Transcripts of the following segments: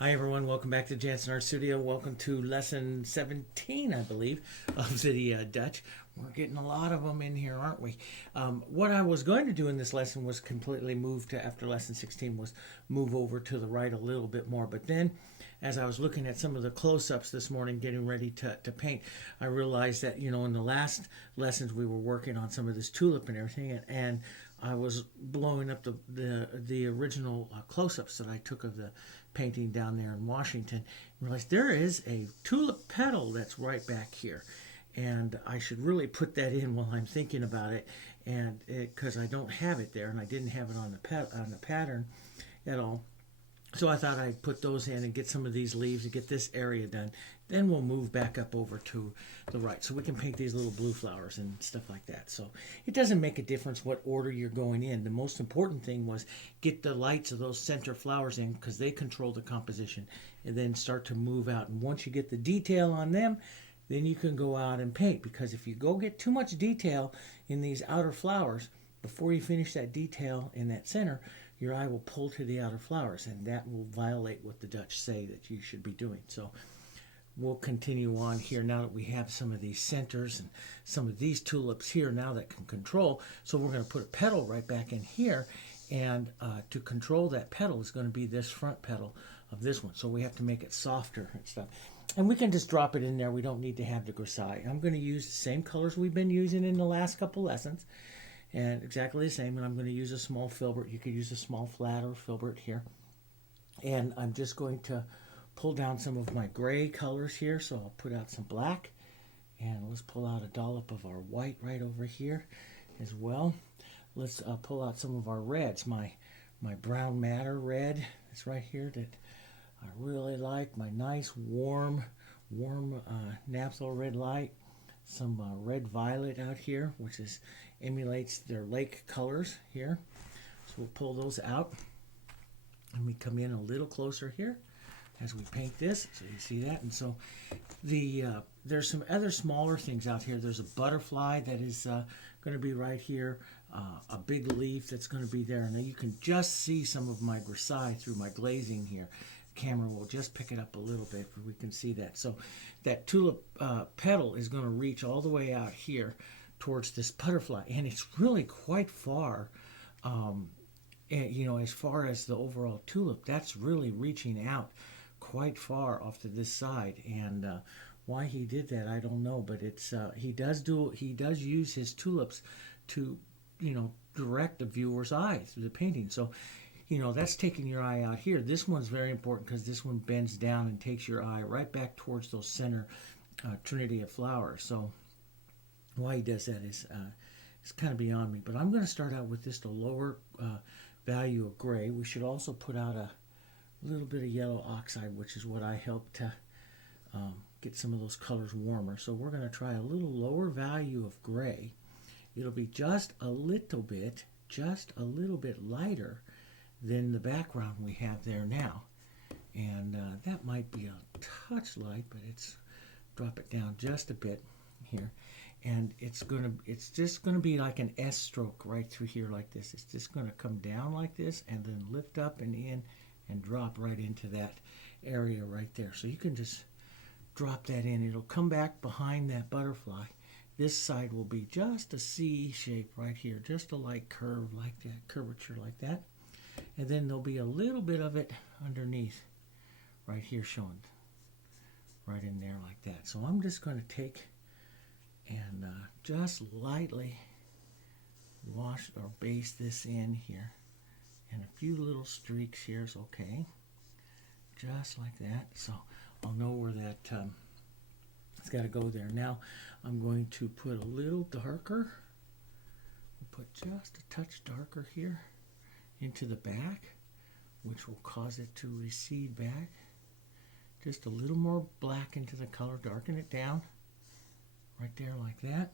Hi everyone, welcome back to Jansen Art Studio. Welcome to lesson 17, I believe, of the Dutch. We're getting a lot of them in here, aren't we? What I was going to do in this lesson was completely move to, after lesson 16, was move over to the right a little bit more. But then, as I was looking at some of the close-ups this morning, getting ready to paint, I realized that, in the last lessons we were working on some of this tulip and everything, and I was blowing up the original close-ups that I took of the painting down there in Washington, and realized there is a tulip petal that's right back here, and I should really put that in while I'm thinking about it, and because I don't have it there, and I didn't have it on the pattern at all. So I thought I'd put those in and get some of these leaves and get this area done. Then we'll move back up over to the right. So we can paint these little blue flowers and stuff like that. So it doesn't make a difference what order you're going in. The most important thing was get the lights of those center flowers in because they control the composition, and then start to move out. And once you get the detail on them, then you can go out and paint, because if you go get too much detail in these outer flowers before you finish that detail in that center, your eye will pull to the outer flowers, and that will violate what the Dutch say that you should be doing. So we'll continue on here now that we have some of these centers and some of these tulips here now that can control. So we're going to put a petal right back in here, and to control that petal is going to be this front petal of this one. So we have to make it softer and stuff. And we can just drop it in there. We don't need to have the grisaille. I'm going to use the same colors we've been using in the last couple lessons, and exactly the same. And I'm going to use a small filbert. You could use a small flat or filbert here. And I'm just going to pull down some of my gray colors here. So I'll put out some black, and let's pull out a dollop of our white right over here as well. Let's pull out some of our reds. My brown madder red is right here that I really like. My nice warm naphtha red light. Some red violet out here, which emulates their lake colors here. So we'll pull those out, and we come in a little closer here as we paint this, so you see that. And so there's some other smaller things out here. There's a butterfly that is going to be right here, a big leaf that's going to be there. Now you can just see some of my grisaille through my glazing here. Camera will just pick it up a little bit, but we can see that. So that tulip petal is going to reach all the way out here towards this butterfly, and it's really quite far. And, as far as the overall tulip, that's really reaching out quite far off to this side. And why he did that, I don't know, but it's he does use his tulips to direct the viewer's eye through the painting. So that's taking your eye out here. This one's very important because this one bends down and takes your eye right back towards those center trinity of flowers. So why he does that is it's kind of beyond me. But I'm going to start out with just a lower value of gray. We should also put out a little bit of yellow oxide, which is what I helped to get some of those colors warmer. So we're going to try a little lower value of gray. It'll be just a little bit lighter than the background we have there now. And that might be a touch light, but drop it down just a bit here. And it's just gonna be like an S stroke right through here like this. It's just gonna come down like this and then lift up and in and drop right into that area right there. So you can just drop that in. It'll come back behind that butterfly. This side will be just a C shape right here, just a light curve like that, curvature like that. And then there'll be a little bit of it underneath right here showing right in there like that. So I'm just going to take and just lightly wash or base this in here. And a few little streaks here is okay. Just like that. So I'll know where that it's got to go there. Now I'm going to put a little darker. Put just a touch darker here into the back, which will cause it to recede back. Just a little more black into the color, darken it down right there like that.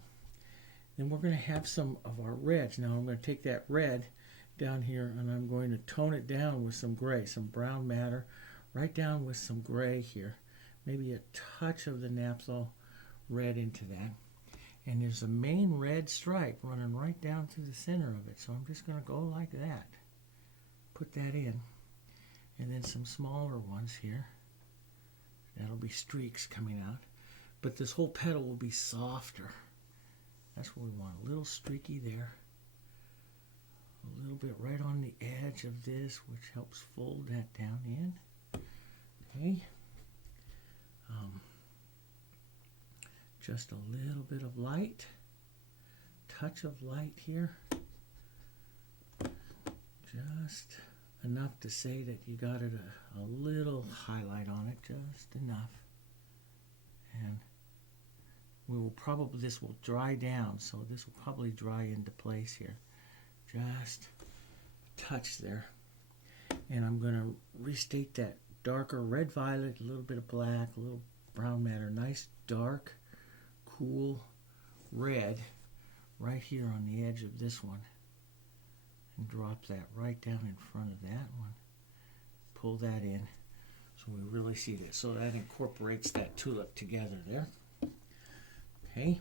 Then we're going to have some of our reds. Now I'm going to take that red down here and I'm going to tone it down with some gray, some brown matter, right down with some gray here. Maybe a touch of the naphtha red into that. And there's a main red stripe running right down through the center of it. So I'm just going to go like that. Put that in. and then some smaller ones here. That'll be streaks coming out. But this whole petal will be softer. That's what we want. A little streaky there. A little bit right on the edge of this, which helps fold that down in. Okay. Just a little bit of light. Touch of light here. Just enough to say that you got it a little highlight on it, just enough. And we will probably, this will dry down, so this will probably dry into place here. Just a touch there. And I'm going to restate that darker red violet, a little bit of black, a little brown matter, nice dark, cool red right here on the edge of this one. And drop that right down in front of that one. Pull that in so we really see this. So that incorporates that tulip together there. Okay.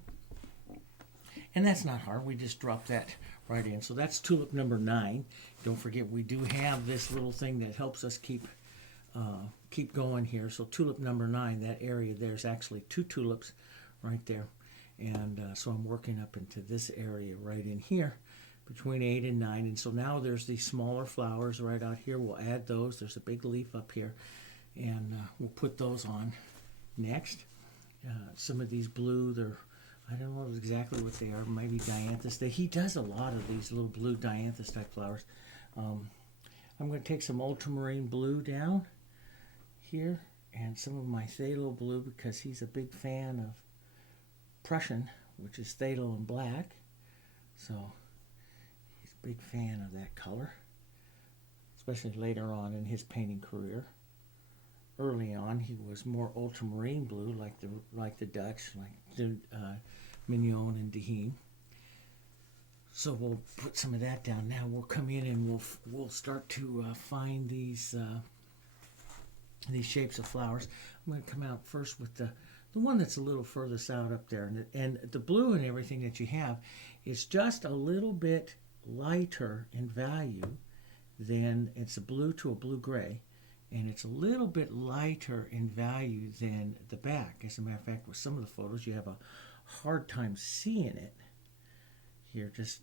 And that's not hard. We just drop that right in. So that's tulip number 9. Don't forget we do have this little thing that helps us keep going here. So tulip number 9, that area there's actually 2 tulips right there. And so I'm working up into this area right in here between 8 and 9. And so now there's these smaller flowers right out here. We'll add those. There's a big leaf up here. And we'll put those on next. Some of these blue, I don't know exactly what they are. Maybe dianthus. He does a lot of these little blue dianthus type flowers. I'm going to take some ultramarine blue down here and some of my phthalo blue because he's a big fan of Prussian, which is phthalo and black. So he's a big fan of that color, especially later on in his painting career. Early on, he was more ultramarine blue, like the Dutch, like the Mignon and Deheen. So we'll put some of that down. Now we'll come in and we'll start to find these shapes of flowers. I'm going to come out first with the one that's a little furthest out up there, and the blue and everything that you have is just a little bit lighter in value than it's a blue to a blue-gray. And it's a little bit lighter in value than the back. As a matter of fact, with some of the photos, you have a hard time seeing it here, just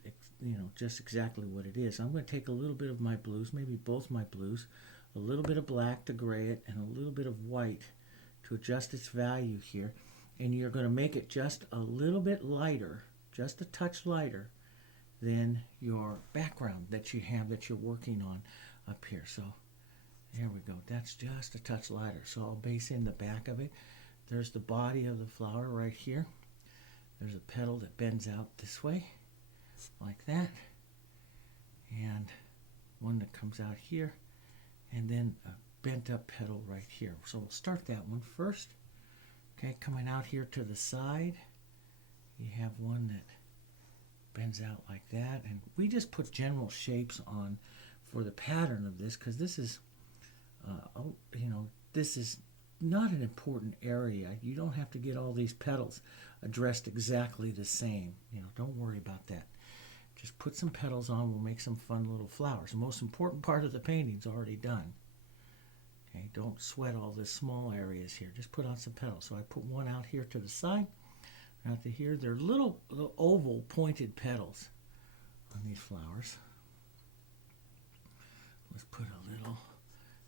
exactly what it is. I'm going to take a little bit of my blues, maybe both my blues, a little bit of black to gray it, and a little bit of white to adjust its value here. And you're going to make it just a little bit lighter, just a touch lighter than your background that you have that you're working on up here. So there we go. That's just a touch lighter. So I'll base in the back of it. There's the body of the flower right here. There's a petal that bends out this way, like that. And one that comes out here. And then a bent up petal right here. So we'll start that one first. Okay, coming out here to the side, you have one that bends out like that. And we just put general shapes on for the pattern of this because this is this is not an important area. You don't have to get all these petals addressed exactly the same. Don't worry about that. Just put some petals on. We'll make some fun little flowers. The most important part of the painting's already done. Okay, don't sweat all the small areas here. Just put on some petals. So I put one out here to the side. Out to here, they're little oval pointed petals on these flowers. Let's put a little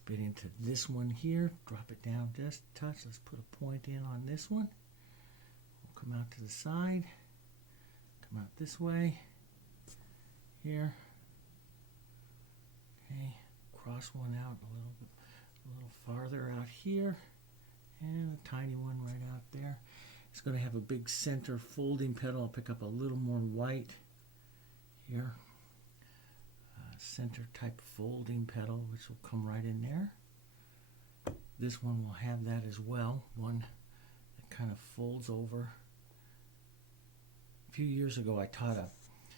bit into this one here. Drop it down just a touch. Let's put a point in on this one. We'll come out to the side. Come out this way. Here. Okay. Cross one out a little farther out here. And a tiny one right out there. It's going to have a big center folding petal. I'll pick up a little more white here. Center type folding petal, which will come right in there. This one will have that as well, one that kind of folds over. A few years ago I taught a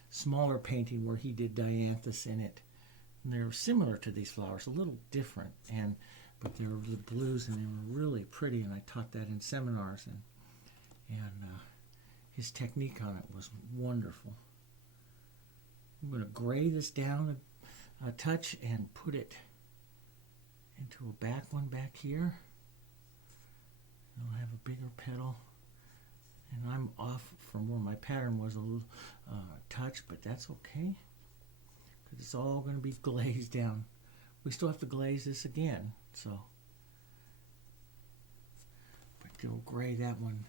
smaller painting where he did dianthus in it, and they're similar to these flowers, a little different, but they were the blues and they were really pretty, and I taught that in seminars, and his technique on it was wonderful. I'm going to gray this down a touch and put it into a back one back here. It'll have a bigger petal. And I'm off from where my pattern was a little touch, but that's okay. Because it's all going to be glazed down. We still have to glaze this again, so. But you'll gray that one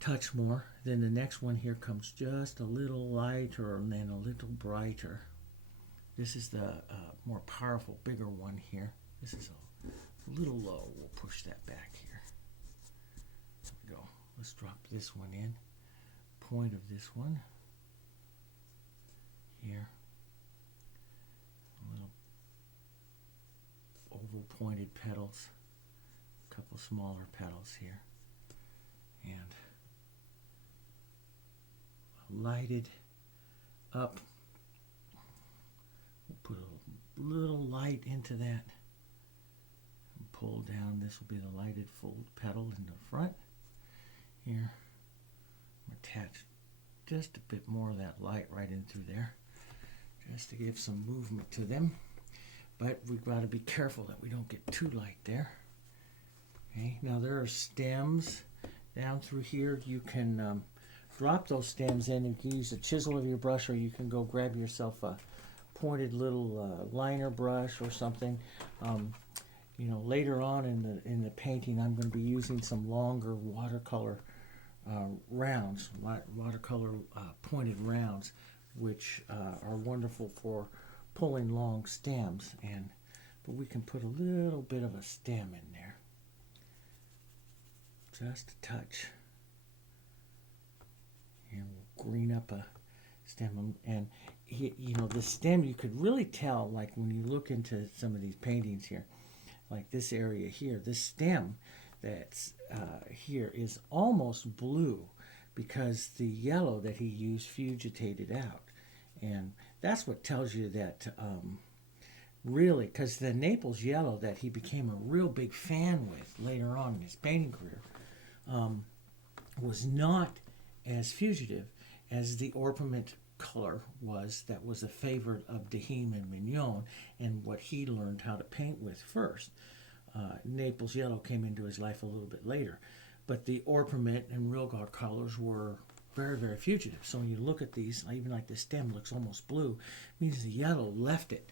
touch more. Then the next one here comes just a little lighter and then a little brighter. This is the more powerful, bigger one here. This is a little low. We'll push that back here. There we go. Let's drop this one in. Point of this one here. Little oval pointed petals. A couple smaller petals here. And lighted up. We'll put a little light into that and pull down. This will be the lighted fold petal in the front here. Attach just a bit more of that light right in through there just to give some movement to them, but we've got to be careful that we don't get too light there. Okay, now there are stems down through here. You can drop those stems in and you can use the chisel of your brush, or you can go grab yourself a pointed little liner brush or something. You know, later on in the painting, I'm going to be using some longer watercolor rounds, watercolor pointed rounds, which are wonderful for pulling long stems. But we can put a little bit of a stem in there, just a touch. And we'll green up a stem, and you know, the stem, you could really tell, like when you look into some of these paintings here, like this area here, this stem that's here is almost blue because the yellow that he used fugitated out. And that's what tells you that really, because the Naples yellow that he became a real big fan with later on in his painting career was not as fugitive as the orpiment color was, that was a favorite of Dehim and Mignon, and what he learned how to paint with first. Naples yellow came into his life a little bit later, but the orpiment and Rilgar colors were very, very fugitive. So when you look at these, even like the stem looks almost blue, means the yellow left it.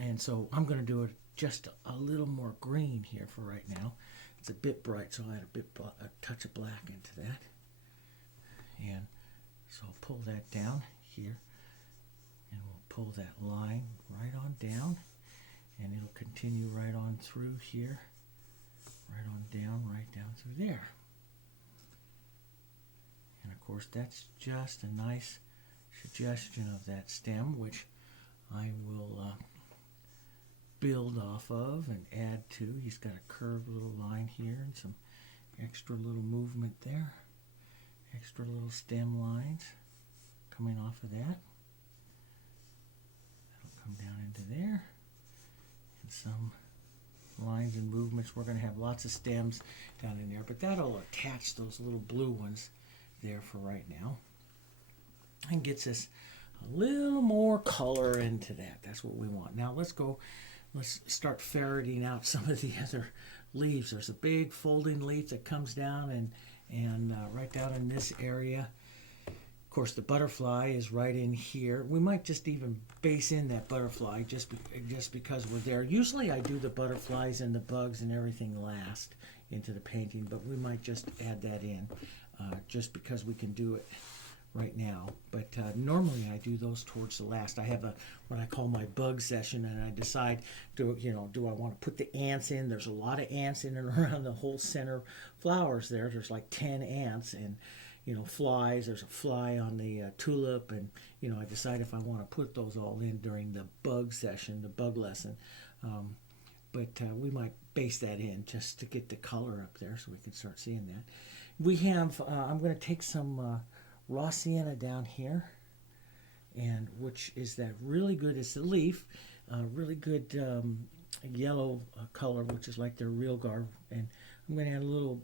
And so I'm going to do it just a little more green here for right now. It's a bit bright, so I'll add a touch of black into that. And so I'll pull that down here, and we'll pull that line right on down, and it'll continue right on through here, right down through there. And of course, that's just a nice suggestion of that stem, which I will build off of and add to. He's got a curved little line here and some extra little movement there. Extra little stem lines coming off of that. That'll come down into there. And some lines and movements. We're going to have lots of stems down in there, but that'll attach those little blue ones there for right now. And gets us a little more color into that. That's what we want. Now let's start ferreting out some of the other leaves. There's a big folding leaf that comes down and right down in this area. Of course, the butterfly is right in here. We might just even base in that butterfly just because we're there. Usually I do the butterflies and the bugs and everything last into the painting, but we might just add that in just because we can do it right now. But normally I do those towards the last. I have what I call my bug session, and I decide, do I want to put the ants in? There's a lot of ants in and around the whole center flowers there. There's like 10 ants, and flies. There's a fly on the tulip, and I decide if I want to put those all in during the bug session, the bug lesson. But we might base that in just to get the color up there so we can start seeing that. We have, I'm going to take some raw sienna down here, and which is that really good, it's a leaf, really good yellow color, which is like their real garb. And I'm going to add a little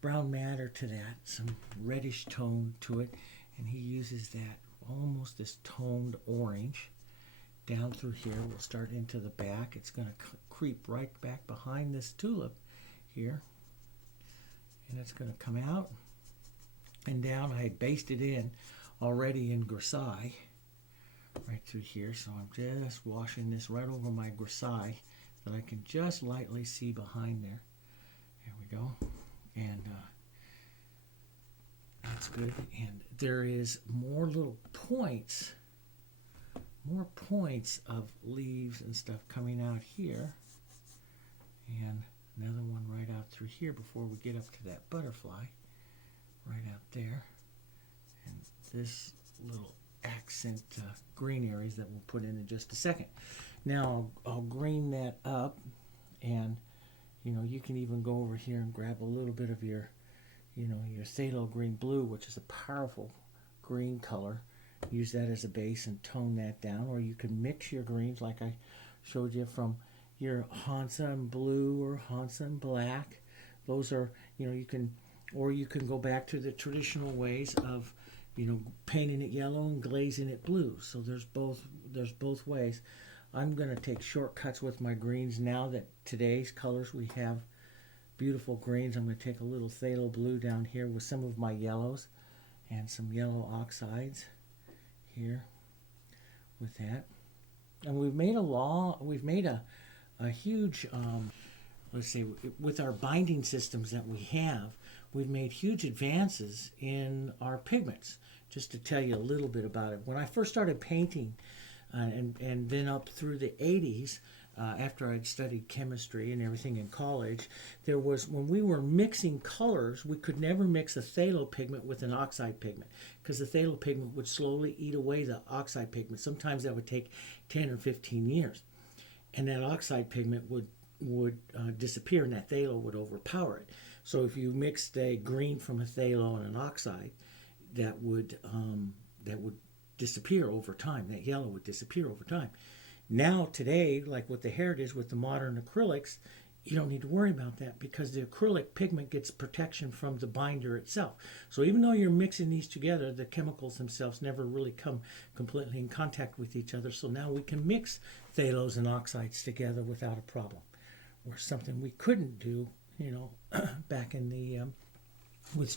brown matter to that, some reddish tone to it, and he uses that almost this toned orange, down through here. We'll start into the back. It's going to creep right back behind this tulip here. And it's going to come out and down. I basted in already in grisaille right through here. So I'm just washing this right over my grisaille that I can just lightly see behind there. There we go. And that's good. And there is more little points, of leaves and stuff coming out here. And another one right out through here before we get up to that butterfly. Right out there. And this little accent green areas that we'll put in just a second. Now I'll green that up, and you can even go over here and grab a little bit of your your phthalo green blue, which is a powerful green color. Use that as a base and tone that down, or you can mix your greens like I showed you from your Hansa blue or Hansa black. Those are, you can go back to the traditional ways of, painting it yellow and glazing it blue. So there's both ways. I'm going to take shortcuts with my greens now that today's colors we have beautiful greens. I'm going to take a little phthalo blue down here with some of my yellows and some yellow oxides here with that. And we've made a huge, let's say, with our binding systems that we have, we've made huge advances in our pigments. Just to tell you a little bit about it, when I first started painting, and then up through the 80s, after I'd studied chemistry and everything in college, when we were mixing colors, we could never mix a phthalo pigment with an oxide pigment, because the phthalo pigment would slowly eat away the oxide pigment. Sometimes that would take 10 or 15 years. And that oxide pigment would disappear, and that phthalo would overpower it. So if you mixed a green from a phthalo and an oxide, that would disappear over time. That yellow would disappear over time. Now today, like with the Heritage, with the modern acrylics, you don't need to worry about that, because the acrylic pigment gets protection from the binder itself. So even though you're mixing these together, the chemicals themselves never really come completely in contact with each other. So now we can mix phthalos and oxides together without a problem, or something we couldn't do, back in the with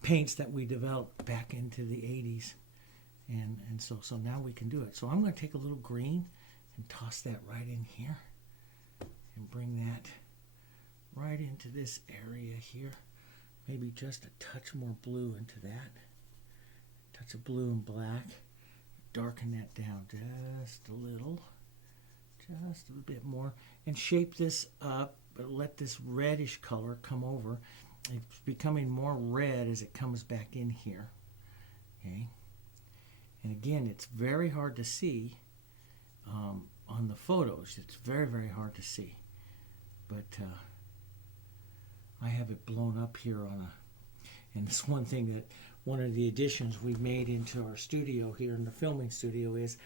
paints that we developed back into the 80s. And so now we can do it. So I'm going to take a little green and toss that right in here and bring that right into this area here. Maybe just a touch more blue into that. Touch of blue and black. Darken that down just a little bit more, and shape this up, but let this reddish color come over. It's becoming more red as it comes back in here. Okay. And again, it's very hard to see on the photos. It's very, very hard to see. But I have it blown up here and it's one thing that one of the additions we've made into our studio here in the filming studio is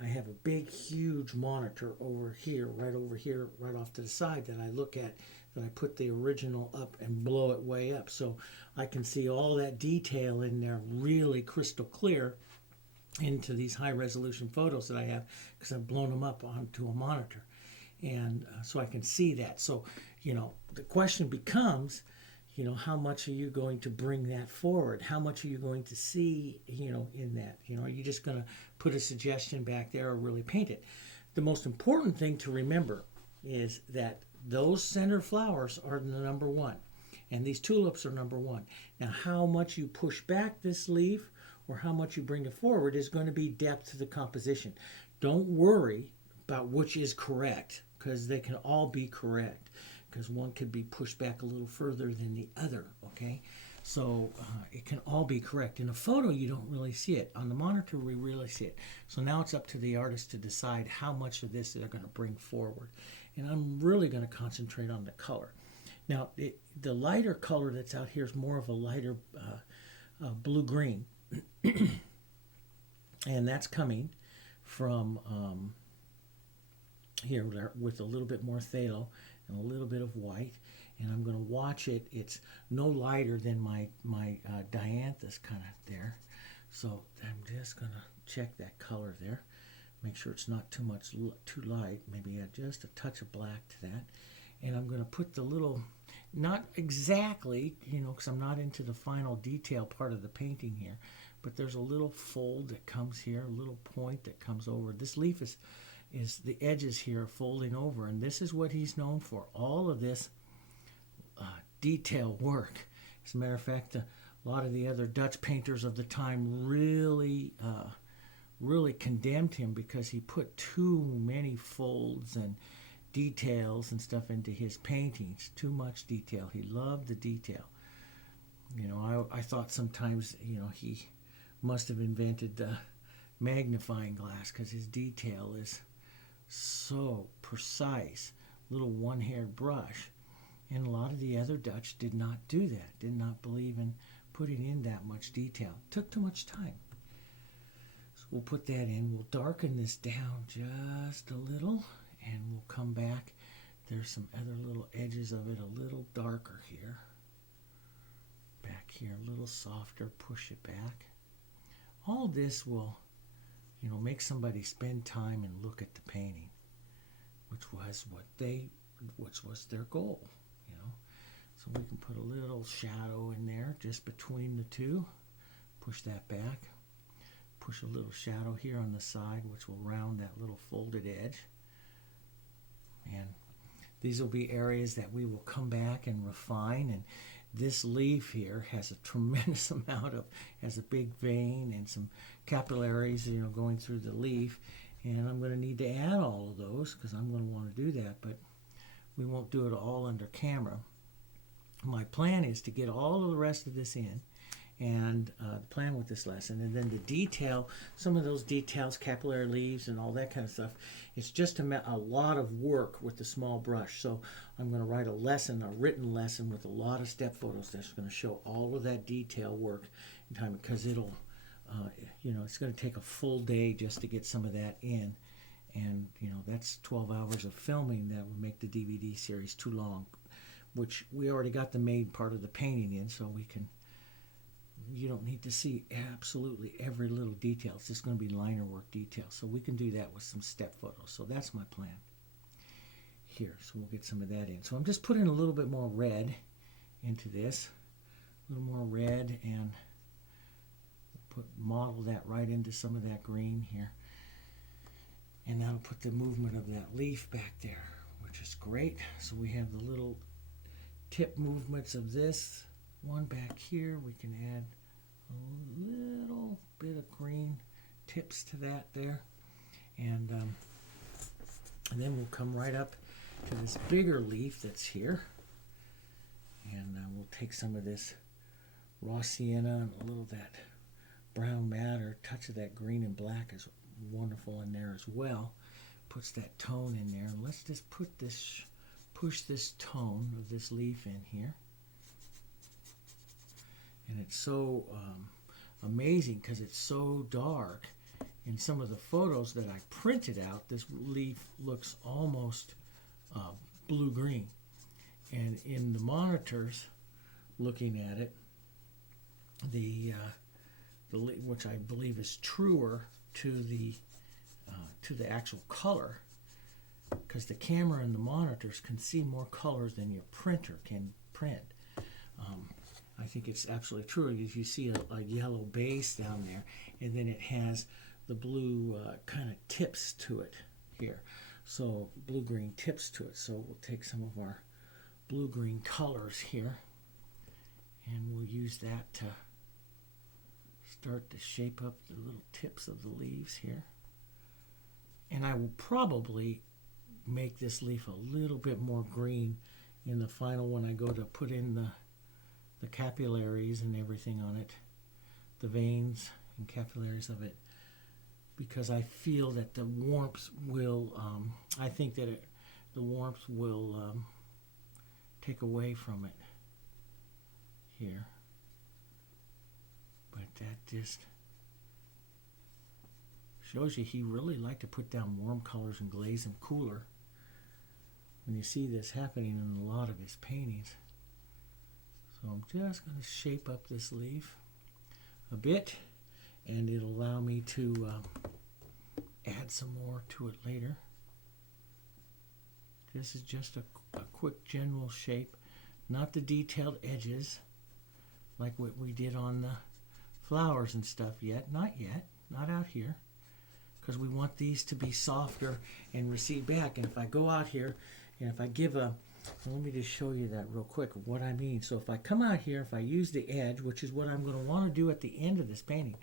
I have a big, huge monitor over here, right off to the side that I look at, that I put the original up and blow it way up. So I can see all that detail in there really crystal clear into these high resolution photos that I have, because I've blown them up onto a monitor. And so I can see that. So, the question becomes, how much are you going to bring that forward? How much are you going to see, in that? Are you just going to put a suggestion back there or really paint it? The most important thing to remember is that those center flowers are the number one. And these tulips are number one. Now, how much you push back this leaf or how much you bring it forward is going to be depth to the composition. Don't worry about which is correct, because they can all be correct, because one could be pushed back a little further than the other, okay? So it can all be correct. In a photo, you don't really see it. On the monitor, we really see it. So now it's up to the artist to decide how much of this they're going to bring forward. And I'm really going to concentrate on the color. Now, the lighter color that's out here is more of a lighter blue-green. And that's coming from here with a little bit more phthalo and a little bit of white. And I'm going to watch it. It's no lighter than my dianthus kind of there. So I'm just going to check that color there. Make sure it's not too much, too light. Maybe add just a touch of black to that. And I'm going to put the little, not exactly, because I'm not into the final detail part of the painting here, but there's a little fold that comes here, a little point that comes over. This leaf is the edges here folding over, and this is what he's known for. All of this detail work. As a matter of fact, a lot of the other Dutch painters of the time really condemned him because he put too many folds and details and stuff into his paintings. Too much detail. He loved the detail. I thought sometimes, he must have invented the magnifying glass because his detail is so precise. Little one-haired brush. And a lot of the other Dutch did not do that, did not believe in putting in that much detail. Took too much time. So we'll put that in. We'll darken this down just a little, and we'll come back. There's some other little edges of it a little darker here. Back here, a little softer, push it back. All this will, make somebody spend time and look at the painting, which was their goal. So we can put a little shadow in there just between the two. Push that back. Push a little shadow here on the side, which will round that little folded edge. And these will be areas that we will come back and refine. And this leaf here has a tremendous amount of, has a big vein and some capillaries, going through the leaf. And I'm going to need to add all of those because I'm going to want to do that, but we won't do it all under camera. My plan is to get all of the rest of this in, and the plan with this lesson, and then the detail, some of those details, capillary leaves and all that kind of stuff, it's just a lot of work with the small brush. So I'm going to write a written lesson with a lot of step photos that's going to show all of that detail work in time, because it'll, it's going to take a full day just to get some of that in. And, that's 12 hours of filming that would make the DVD series too long, which we already got the main part of the painting in, so you don't need to see absolutely every little detail. It's just going to be liner work detail. So we can do that with some step photos. So that's my plan here. So we'll get some of that in. So I'm just putting a little bit more red into this. A little more red, and model that right into some of that green here. And that'll put the movement of that leaf back there, which is great. So we have the little tip movements of this one back here. We can add a little bit of green tips to that there, and then we'll come right up to this bigger leaf that's here, and we'll take some of this raw sienna and a little of that brown matter. Touch of that green and black is wonderful in there as well. Puts that tone in there, and let's just push this tone of this leaf in here. And it's so amazing because it's so dark. In some of the photos that I printed out, this leaf looks almost blue-green. And in the monitors, looking at it, the which I believe is truer to the actual color, because the camera and the monitors can see more colors than your printer can print. I think it's absolutely true. If you see a yellow base down there, and then it has the blue kind of tips to it here. So blue-green tips to it. So we'll take some of our blue-green colors here, and we'll use that to start to shape up the little tips of the leaves here. And I will probably make this leaf a little bit more green in the final when I go to put in the capillaries and everything on it, the veins and capillaries of it, because I feel that the warmth will, I think that the warmth will take away from it here. But that just shows you he really liked to put down warm colors and glaze them cooler. When you see this happening in a lot of his paintings. So I'm just going to shape up this leaf a bit, and it'll allow me to add some more to it later. This is just a quick general shape, not the detailed edges like what we did on the flowers and stuff yet. Not yet, not out here, because we want these to be softer and recede back. And if I go out here and if I give a, let me just show you that real quick, what I mean. So if I come out here, if I use the edge, which is what I'm going to want to do at the end of this painting,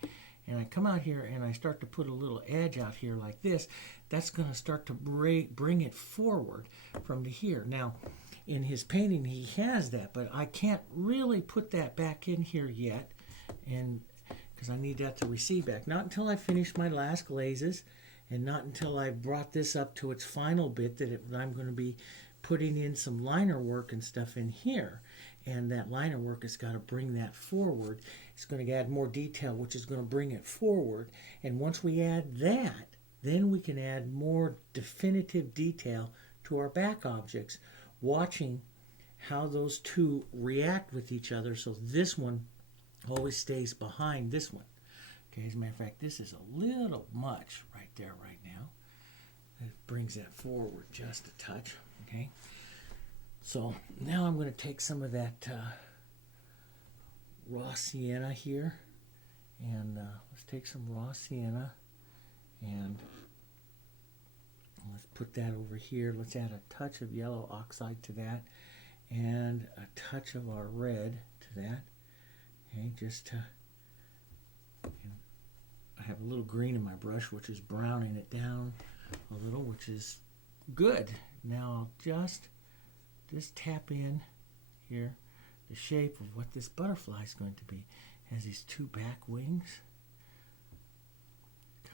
and I come out here and I start to put a little edge out here like this, that's going to start to bring it forward from to here. Now, in his painting, he has that, but I can't really put that back in here yet, and because I need that to recede back. Not until I finish my last glazes, and not until I brought this up to its final bit that I'm going to be putting in some liner work and stuff in here. And that liner work has got to bring that forward. It's going to add more detail, which is going to bring it forward. And once we add that, then we can add more definitive detail to our back objects, watching how those two react with each other, so this one always stays behind this one. Okay, as a matter of fact, this is a little much right there right now. It brings that forward just a touch. Okay, so now I'm going to take some of that raw sienna here, and let's take some raw sienna and let's put that over here. Let's add a touch of yellow oxide to that and a touch of our red to that. Okay, just to, I have a little green in my brush, which is browning it down a little, which is good. Now I'll just tap in here the shape of what this butterfly is going to be. It has these two back wings,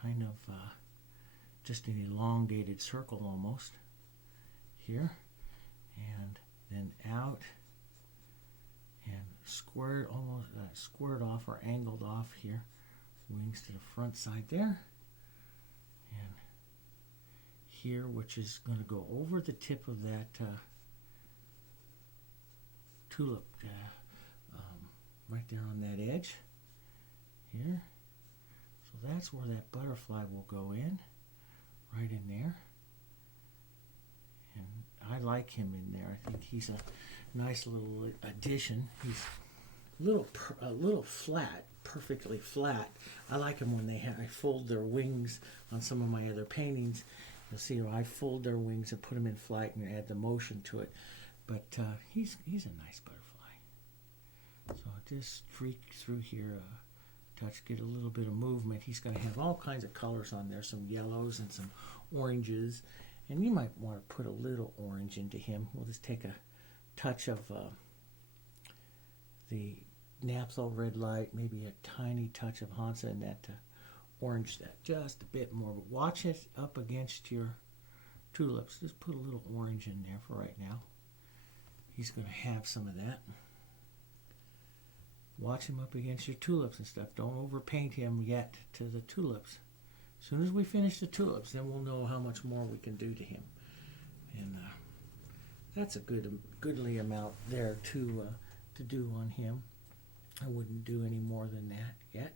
kind of just an elongated circle almost here, and then out and squared, almost squared off or angled off here, wings to the front side there, and here, which is going to go over the tip of that tulip right there on that edge here. So that's where that butterfly will go in, right in there. And I like him in there. I think he's a nice little addition. He's a little flat, perfectly flat. I like them when I fold their wings on some of my other paintings. You'll see how I fold their wings and put them in flight and add the motion to it. But he's a nice butterfly. So I'll just streak through here, touch, get a little bit of movement. He's going to have all kinds of colors on there, some yellows and some oranges. And you might want to put a little orange into him. We'll just take a touch of the Naphthol red light, maybe a tiny touch of Hansa in that to orange that just a bit more. But watch it up against your tulips. Just put a little orange in there for right now. He's going to have some of that. Watch him up against your tulips and stuff. Don't overpaint him yet to the tulips. As soon as we finish the tulips, then we'll know how much more we can do to him. And that's a goodly amount there to do on him. I wouldn't do any more than that yet.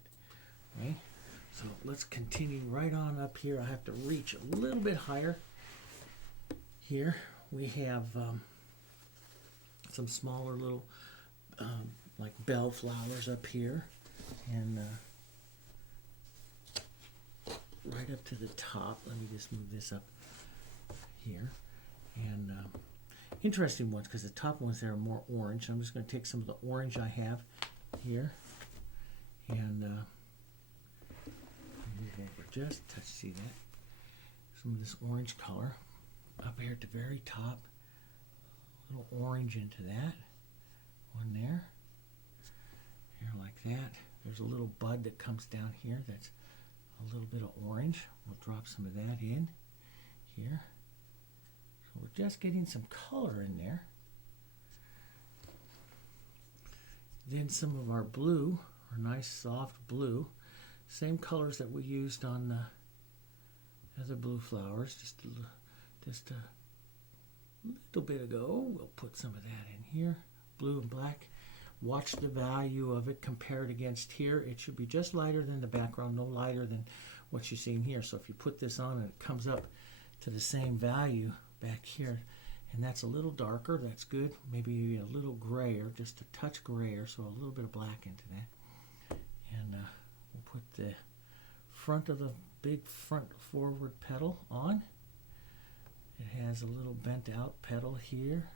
Okay? So let's continue right on up here. I have to reach a little bit higher. Here we have some smaller little like bell flowers up here, and right up to the top. Let me just move this up here. And interesting ones, because the top ones there are more orange. I'm just going to take some of the orange I have here and move over just a touch. See that? Some of this orange color up here at the very top. A little orange into that one there. Here like that. There's a little bud that comes down here that's a little bit of orange. We'll drop some of that in here. So we're just getting some color in there. Then some of our blue, our nice soft blue, same colors that we used on the other blue flowers, just a little bit ago. We'll put some of that in here, blue and black. Watch the value of it compared against here. It should be just lighter than the background, no lighter than what you're seeing here. So if you put this on and it comes up to the same value back here, and that's a little darker, that's good. Maybe a little grayer, just a touch grayer, so a little bit of black into that. And we'll put the front of the big front forward petal on. It has a little bent out petal here,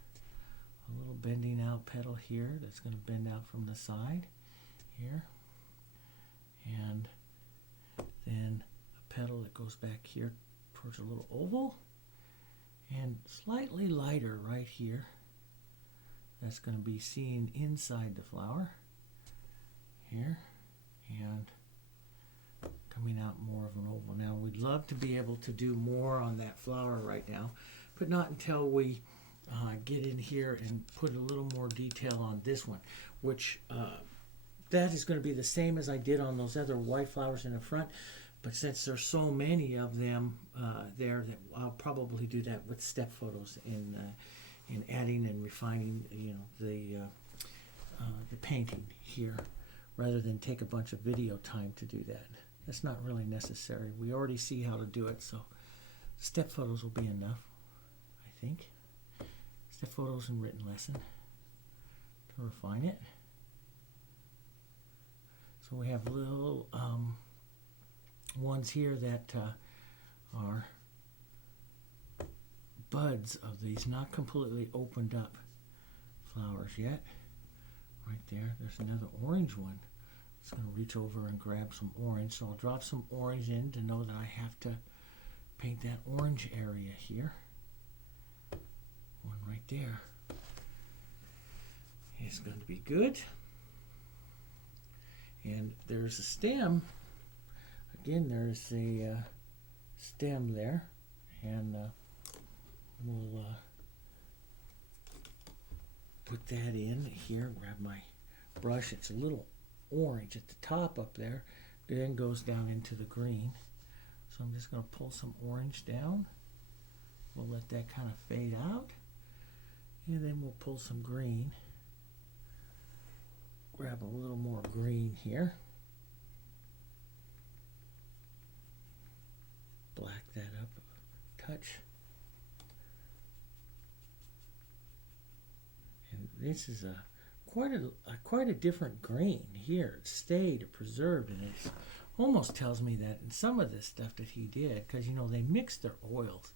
a little bending out petal here that's going to bend out from the side here, and then a petal that goes back here towards a little oval, and slightly lighter right here. That's going to be seen inside the flower here, and coming out more of an oval. Now we'd love to be able to do more on that flower right now, but not until we get in here and put a little more detail on this one, which that is going to be the same as I did on those other white flowers in the front, but since there's so many of them there, that I'll probably do that with step photos in adding and refining, the painting here, rather than take a bunch of video time to do that. That's not really necessary. We already see how to do it, so step photos will be enough, I think. Step photos and written lesson to refine it. So we have little ones here that are buds of these, not completely opened up flowers yet. Right there, there's another orange one. It's going to reach over and grab some orange, so I'll drop some orange in to know that I have to paint that orange area here. One right there is going to be good. And there's a stem. Again, there's a stem there, and we'll put that in here. Grab my brush. It's a little orange at the top up there, then goes down into the green. So I'm just going to pull some orange down. We'll let that kind of fade out, and then we'll pull some green. Grab a little more green here. Black that up a touch. And this is quite a different green here. It stayed, it preserved, and it almost tells me that in some of this stuff that he did, because they mixed their oils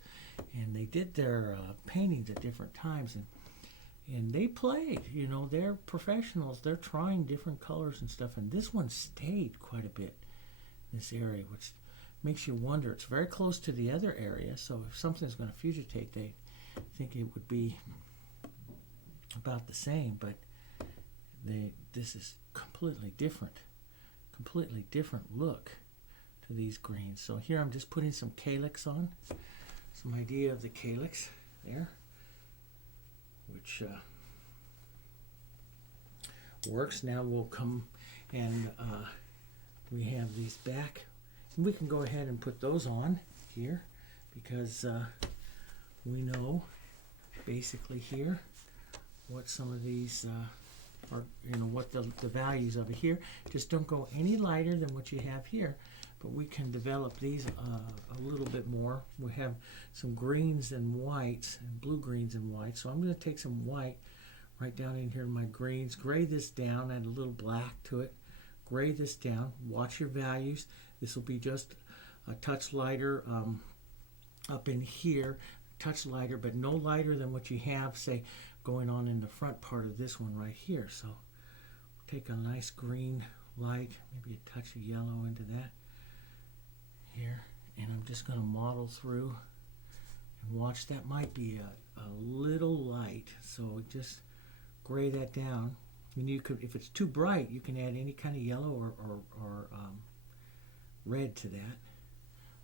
and they did their paintings at different times, and they played. They're professionals. They're trying different colors and stuff, and this one stayed quite a bit in this area, which makes you wonder. It's very close to the other area, so if something's going to fugitate, they think it would be about the same, but this is completely different look to these greens. So here I'm just putting some calyx on, some idea of the calyx there, which works. Now we'll come and we have these back, and we can go ahead and put those on here, because we know basically here what some of these are, what the values of it here. Just don't go any lighter than what you have here, but we can develop these a little bit more. We have some greens and whites, and blue greens and whites, so I'm going to take some white right down in here in my greens, gray this down, add a little black to it, gray this down. Watch your values. This will be just a touch lighter up in here, touch lighter, but no lighter than what you have, say, going on in the front part of this one right here. So take a nice green light, maybe a touch of yellow into that here, and I'm just going to model through and watch. That might be a little light, so just gray that down. And you could, if it's too bright, you can add any kind of yellow or red to that.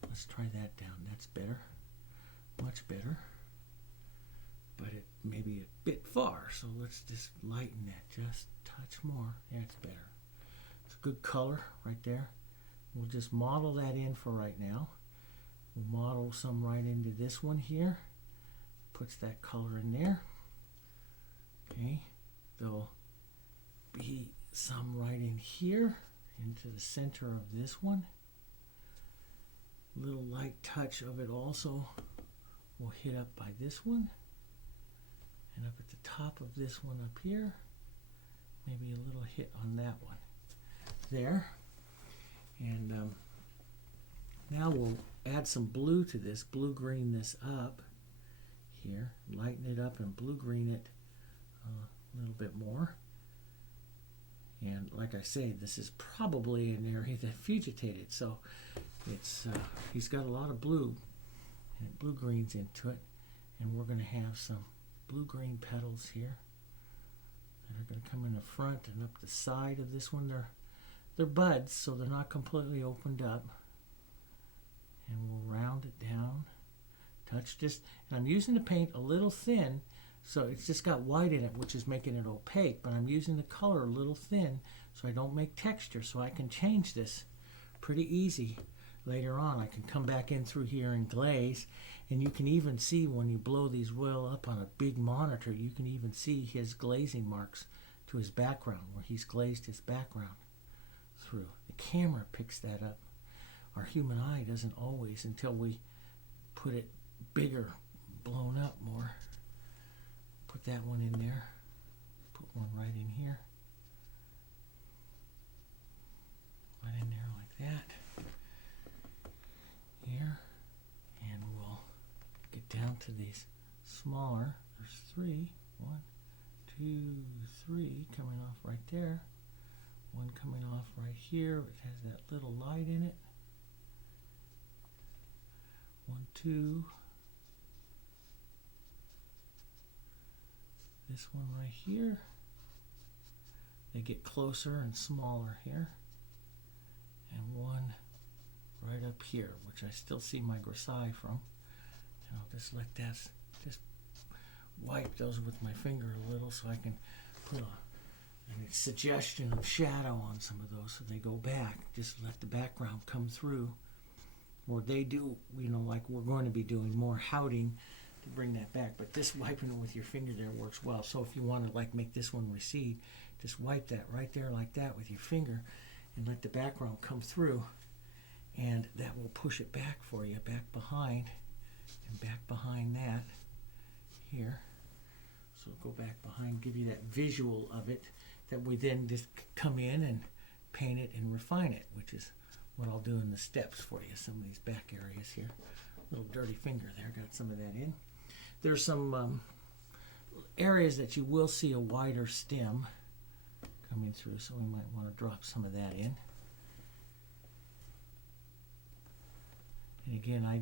Let's try that down. That's better, much better, but it may be a bit far, so let's just lighten that just a touch more. That's better. It's a good color right there. We'll just model that in for right now. We'll model some right into this one here. Puts that color in there. Okay, there'll be some right in here into the center of this one. little light touch of it also will hit up by this one, and up at the top of this one up here, maybe a little hit on that one there. And now we'll add some blue to this, blue-green this up here, lighten it up and blue-green it a little bit more. And like I say, this is probably an area that vegetated, so it's he's got a lot of blue, and it blue-greens into it. And we're going to have some blue-green petals here that are going to come in the front and up the side of this one. They're buds, so they're not completely opened up. And we'll round it down, touch this. And I'm using the paint a little thin, so it's just got white in it, which is making it opaque, but I'm using the color a little thin so I don't make texture, so I can change this pretty easy later on. I can come back in through here and glaze, and you can even see when you blow these well up on a big monitor, you can even see his glazing marks to his background, where he's glazed his background through. The camera picks that up. Our human eye doesn't always, until we put it bigger, blown up more. Put that one in there. Put one right in here. Right in there like that. Here. And we'll get down to these smaller. There's 3. 1, 2, 3 coming off right there. One coming off right here. It has that little light in it. 1, 2. This one right here. They get closer and smaller here. And one right up here, which I still see my grisaille from. And I'll just let that, just wipe those with my finger a little so I can put a suggestion of shadow on some of those so they go back. Just let the background come through. Or they do, like we're going to be doing more houting to bring that back. But this wiping it with your finger there works well. So if you want to make this one recede, just wipe that right there like that with your finger and let the background come through. And that will push it back for you, back behind and back behind that here. So go back behind, give you that visual of it that we then just come in and paint it and refine it, which is what I'll do in the steps for you. Some of these back areas here. Little dirty finger there, got some of that in. There's some areas that you will see a wider stem coming through, so we might want to drop some of that in. And again, I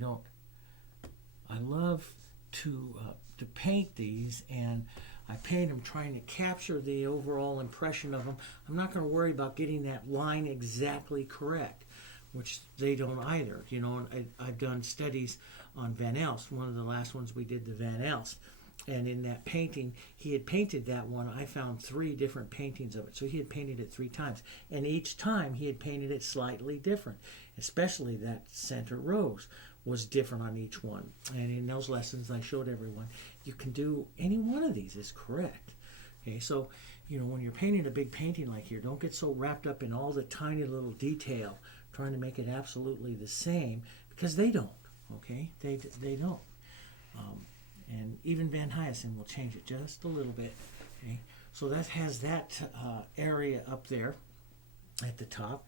love to paint these, and I paint them trying to capture the overall impression of them. I'm not going to worry about getting that line exactly correct, which they don't either. And I've done studies on Van Elst. One of the last ones we did, the Van Elst. And in that painting, he had painted that one. I found 3 different paintings of it. So he had painted it 3 times. And each time he had painted it slightly different. Especially that center rose was different on each one. And in those lessons I showed everyone, you can do any one of these is correct. Okay, so when you're painting a big painting like here, don't get so wrapped up in all the tiny little detail trying to make it absolutely the same, because they don't. Okay, they don't. And even Van Hyacinth will change it just a little bit. Okay, so that has that area up there at the top,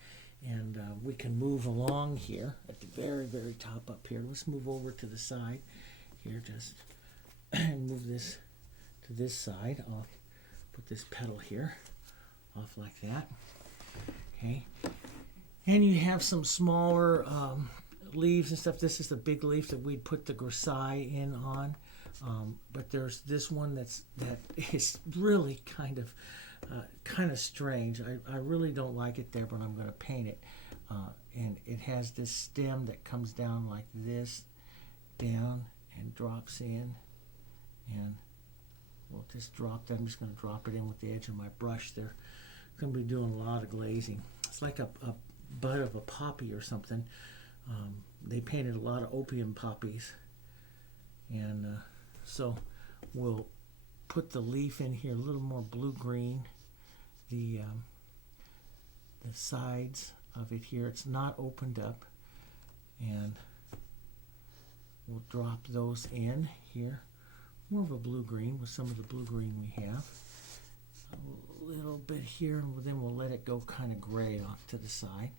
and we can move along here at the very, very top up here. Let's move over to the side here, just and move this to this side. I'll put this petal here off like that. Okay, and you have some smaller leaves and stuff. This is the big leaf that we'd put the grisaille in on. But there's this one that is really kind of strange. I really don't like it there, but I'm going to paint it. And it has this stem that comes down like this, down and drops in. And we'll just drop that. I'm just going to drop it in with the edge of my brush there. I'm going to be doing a lot of glazing. It's like a bud of a poppy or something. They painted a lot of opium poppies. And so we'll put the leaf in here, a little more blue-green. The sides of it here, it's not opened up. And we'll drop those in here. More of a blue-green with some of the blue-green we have. A little bit here, and then we'll let it go kind of gray off to the side.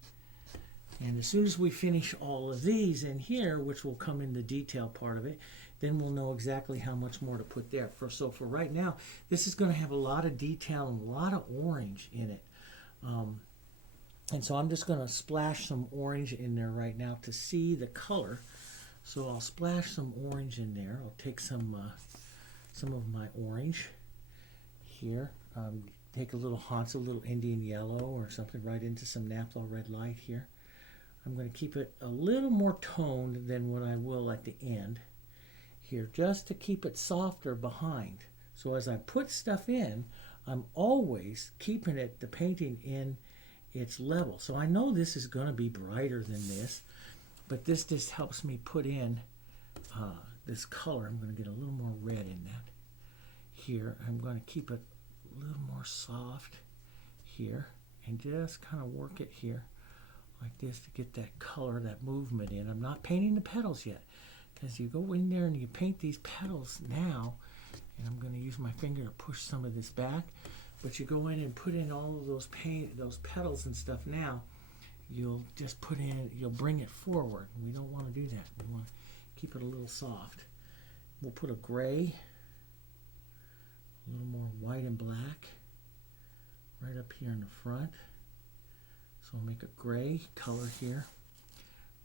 And as soon as we finish all of these in here, which will come in the detail part of it, then we'll know exactly how much more to put there. So for right now, this is going to have a lot of detail and a lot of orange in it. And so I'm just going to splash some orange in there right now to see the color. So I'll splash some orange in there. I'll take some of my orange here. Take a little Hansa, a little Indian yellow or something right into some Naphthol red light here. I'm going to keep it a little more toned than what I will at the end here, just to keep it softer behind. So as I put stuff in, I'm always keeping the painting in its level. So I know this is going to be brighter than this, but this just helps me put in this color. I'm going to get a little more red in that. Here, I'm going to keep it a little more soft here and just kind of work it here like this to get that color, that movement in. I'm not painting the petals yet, because you go in there and you paint these petals now, and I'm going to use my finger to push some of this back, but you go in and put in all of those petals and stuff now, you'll bring it forward. We don't want to do that. We want to keep it a little soft. We'll put a gray, a little more white and black right up here in the front. So I'll make a gray color here,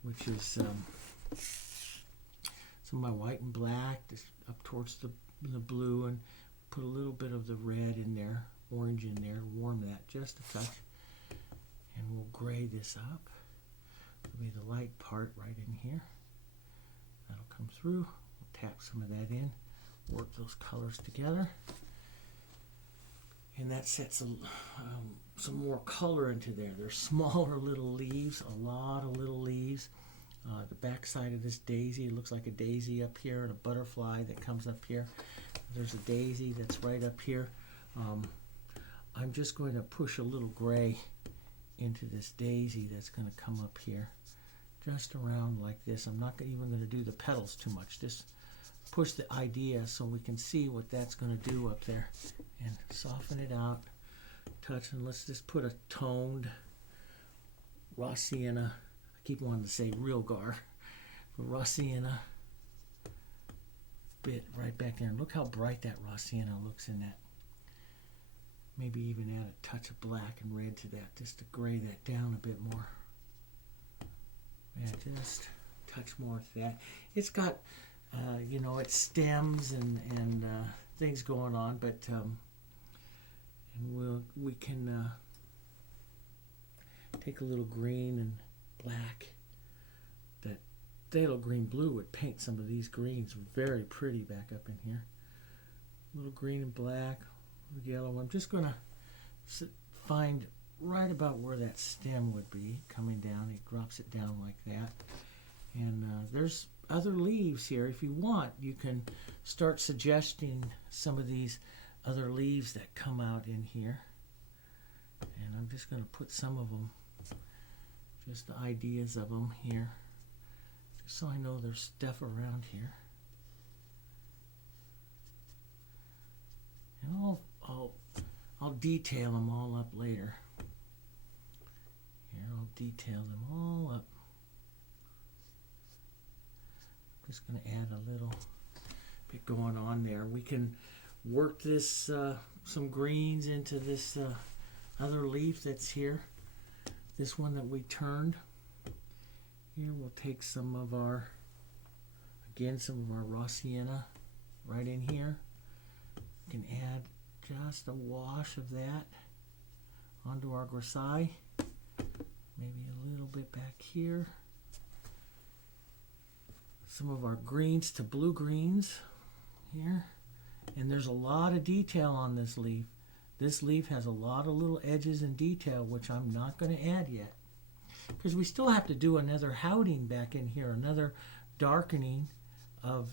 which is some of my white and black, just up towards the blue, and put a little bit of the red in there, orange in there, warm that just a touch. And we'll gray this up. It'll be the light part right in here. That'll come through. We'll tap some of that in, work those colors together. And that sets some more color into there. There's smaller little leaves, a lot of little leaves. The back side of this daisy, it looks like a daisy up here and a butterfly that comes up here. There's a daisy that's right up here. I'm just going to push a little gray into this daisy that's going to come up here, just around like this. I'm not even going to do the petals too much. Just push the idea so we can see what that's going to do up there, and soften it out, touch, and let's just put a toned raw sienna. I keep wanting to say real gar, but raw sienna bit right back there. And look how bright that raw sienna looks in that. Maybe even add a touch of black and red to that, just to gray that down a bit more. Yeah, just a touch more of that. It's got, it stems and things going on, but and we can take a little green and black. That phthalo green blue would paint some of these greens very pretty back up in here. A little green and black. Yellow. I'm just going to find right about where that stem would be coming down. It drops it down like that. And there's other leaves here. If you want, you can start suggesting some of these other leaves that come out in here. And I'm just going to put some of them, just the ideas of them here, just so I know there's stuff around here. And I'll detail them all up later. Here, I'll detail them all up. I'm just going to add a little bit going on there. We can work this, some greens into this other leaf that's here. This one that we turned. Here we'll take some of our raw sienna right in here. Can add just a wash of that onto our grisaille, maybe a little bit back here. Some of our greens to blue greens here, and there's a lot of detail on this leaf. This leaf has a lot of little edges and detail, which I'm not going to add yet, because we still have to do another houting back in here, another darkening of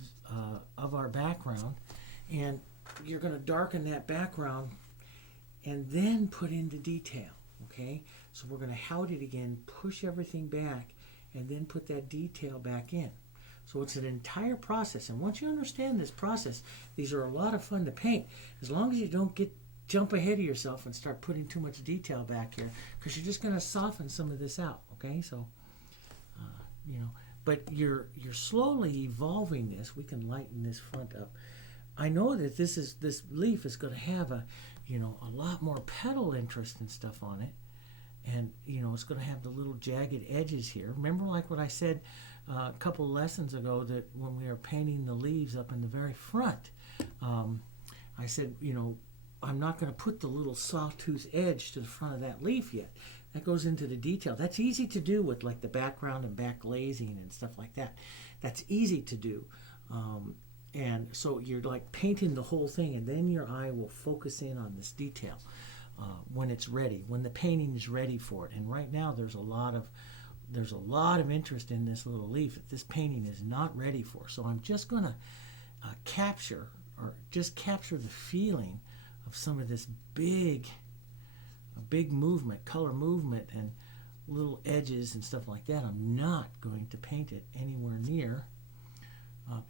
our background. And you're going to darken that background and then put in the detail, okay? So we're going to hout it again, push everything back, and then put that detail back in. So it's an entire process. And once you understand this process, these are a lot of fun to paint. As long as you don't jump ahead of yourself and start putting too much detail back here, because you're just going to soften some of this out. Okay, so but you're slowly evolving this. We can lighten this front up. I know that this leaf is going to have a lot more petal interest and stuff on it, and it's going to have the little jagged edges here. Remember, like what I said a couple lessons ago, that when we were painting the leaves up in the very front, I said, I'm not going to put the little sawtooth edge to the front of that leaf yet. That goes into the detail. That's easy to do with like the background and back glazing and stuff like that. That's easy to do. And so you're like painting the whole thing, and then your eye will focus in on this detail when it's ready, when the painting is ready for it. And right now there's a lot of interest in this little leaf that this painting is not ready for. So I'm just going to capture the feeling of some of this big movement, color movement, and little edges and stuff like that. I'm not going to paint it anywhere near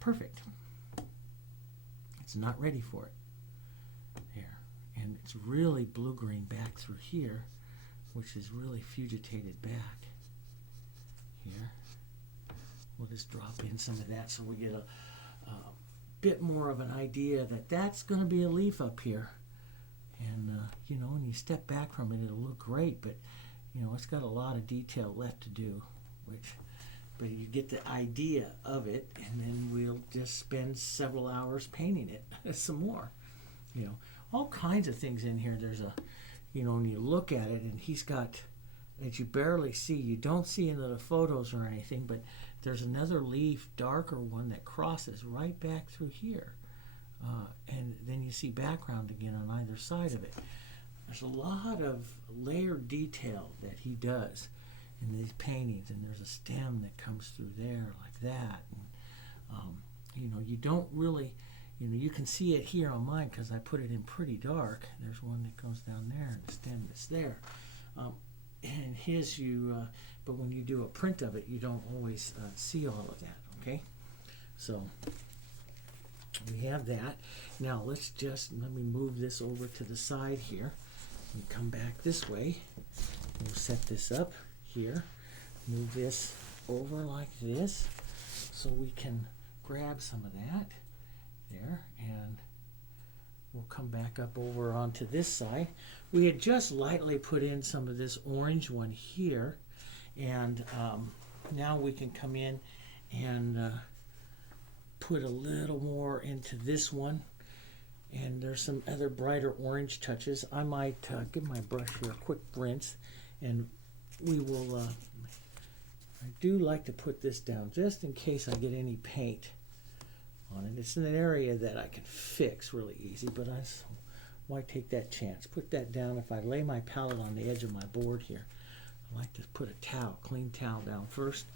perfect. It's not ready for it. There. And it's really blue-green back through here, which is really fugitated back here. We'll just drop in some of that so we get a bit more of an idea that that's going to be a leaf up here. And, when you step back from it, it'll look great, but, it's got a lot of detail left to do, but you get the idea of it, and then we'll just spend several hours painting it some more. All kinds of things in here. There's when you look at it, and he's got, that you barely see, you don't see into the photos or anything, but there's another leaf, darker one, that crosses right back through here. And then you see background again on either side of it. There's a lot of layered detail that he does in these paintings, and there's a stem that comes through there like that. And, you don't really, you can see it here on mine because I put it in pretty dark. There's one that goes down there, and the stem that's there. And his, but when you do a print of it, you don't always see all of that, okay? So we have that. Now let me move this over to the side here and come back this way. We'll set this up here, move this over like this so we can grab some of that there, and we'll come back up over onto this side. We had just lightly put in some of this orange one here, and now we can come in and put a little more into this one, and there's some other brighter orange touches. I might give my brush here a quick rinse, and we will I do like to put this down just in case I get any paint on it. It's in an area that I can fix really easy, but why take that chance? Put that down. If I lay my palette on the edge of my board here, I like to put a clean towel down first.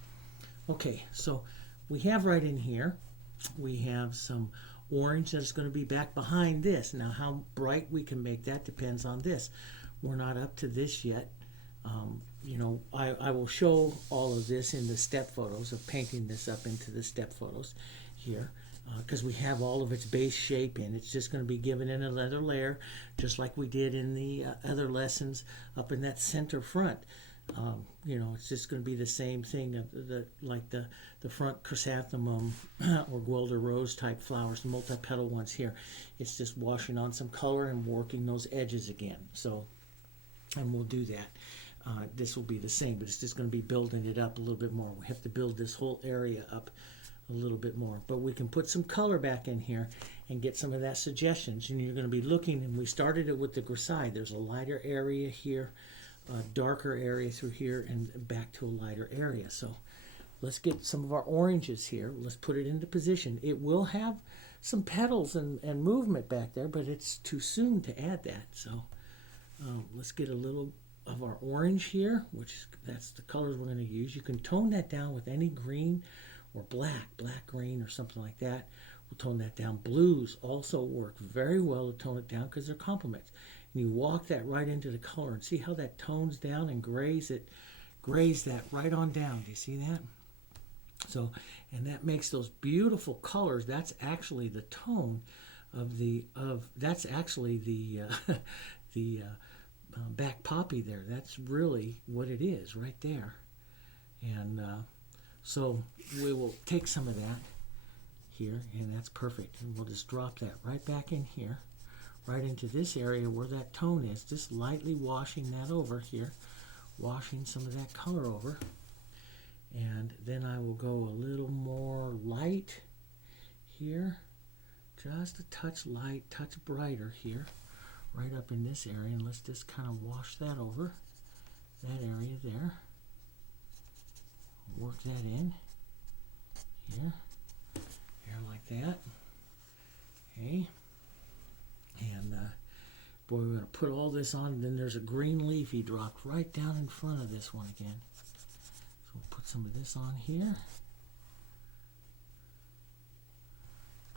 Okay, so we have right in here, we have some orange that's going to be back behind this. Now how bright we can make that depends on this. We're not up to this yet. I will show all of this in the step photos of painting this up into the step photos here, because we have all of its base shape in. It's just going to be given in another layer, just like we did in the other lessons up in that center front. It's just going to be the same thing, like the front chrysanthemum or guelder rose type flowers, the multi-petal ones here. It's just washing on some color and working those edges again. So, and we'll do that. This will be the same, but it's just going to be building it up a little bit more. We have to build this whole area up a little bit more, but we can put some color back in here and get some of that suggestions. And you're going to be looking, and we started it with the grisaille. There's a lighter area here, a darker area through here, and back to a lighter area. So let's get some of our oranges here. Let's put it into position. It will have some petals and movement back there, but it's too soon to add that. So let's get a little of our orange here, that's the colors we're going to use. You can tone that down with any green or black green or something like that. We'll tone that down. Blues also work very well to tone it down because they're complements. And you walk that right into the color and see how that tones down and grays that right on down. Do you see that? So, and that makes those beautiful colors. That's actually the tone that's actually the the back poppy there. That's really what it is right there. And so we will take some of that here, and that's perfect. And we'll just drop that right back in here, right into this area where that tone is, just lightly washing that over here, washing some of that color over. And then I will go a little more light here, just a touch light, touch brighter here, right up in this area. And let's just kind of wash that over, that area there. Work that in here, like that. Okay. And boy, we're going to put all this on. And then there's a green leaf he dropped right down in front of this one again. So we'll put some of this on here.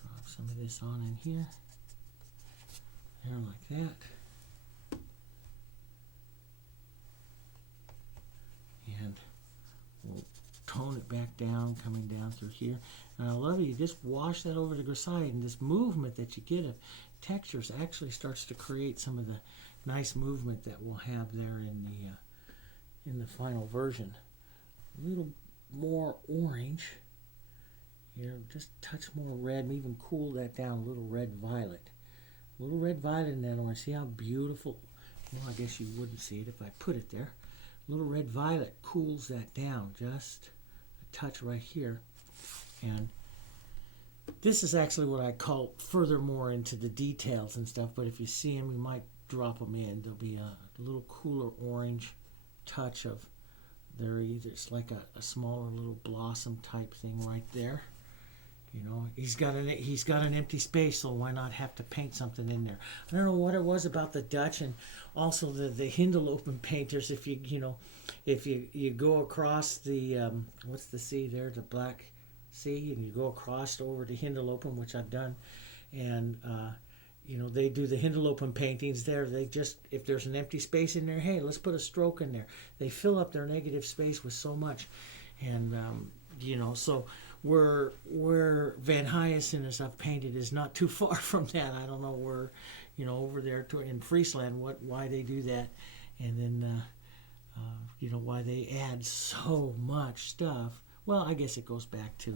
Drop some of this on in here. There, like that. And we'll tone it back down, coming down through here. And I love it. You just wash that over to the side, and this movement that you get of textures actually starts to create some of the nice movement that we'll have there in the final version. A little more orange here, just a touch more red, and even cool that down. A little red violet, in that orange. See how beautiful? Well, I guess you wouldn't see it if I put it there. A little red violet cools that down, just a touch right here. And this is actually what I call furthermore into the details and stuff, but if you see them, we might drop them in. There'll be a little cooler orange touch of there either. It's like a smaller little blossom type thing right there. You know, he's got an empty space, so why not have to paint something in there? I don't know what it was about the Dutch and also the Hindelopen painters. If you go across the what's the sea there, the Black Sea, and you go across over to Hindelopen, which I've done, and you know, they do the Hindelopen paintings there. They just, if there's an empty space in there, hey, let's put a stroke in there. They fill up their negative space with so much, and you know, so where Van Hyacinth and stuff painted is not too far from that. I don't know where, you know, over there in Friesland, why they do that, and then you know, why they add so much stuff. Well, I guess it goes back to,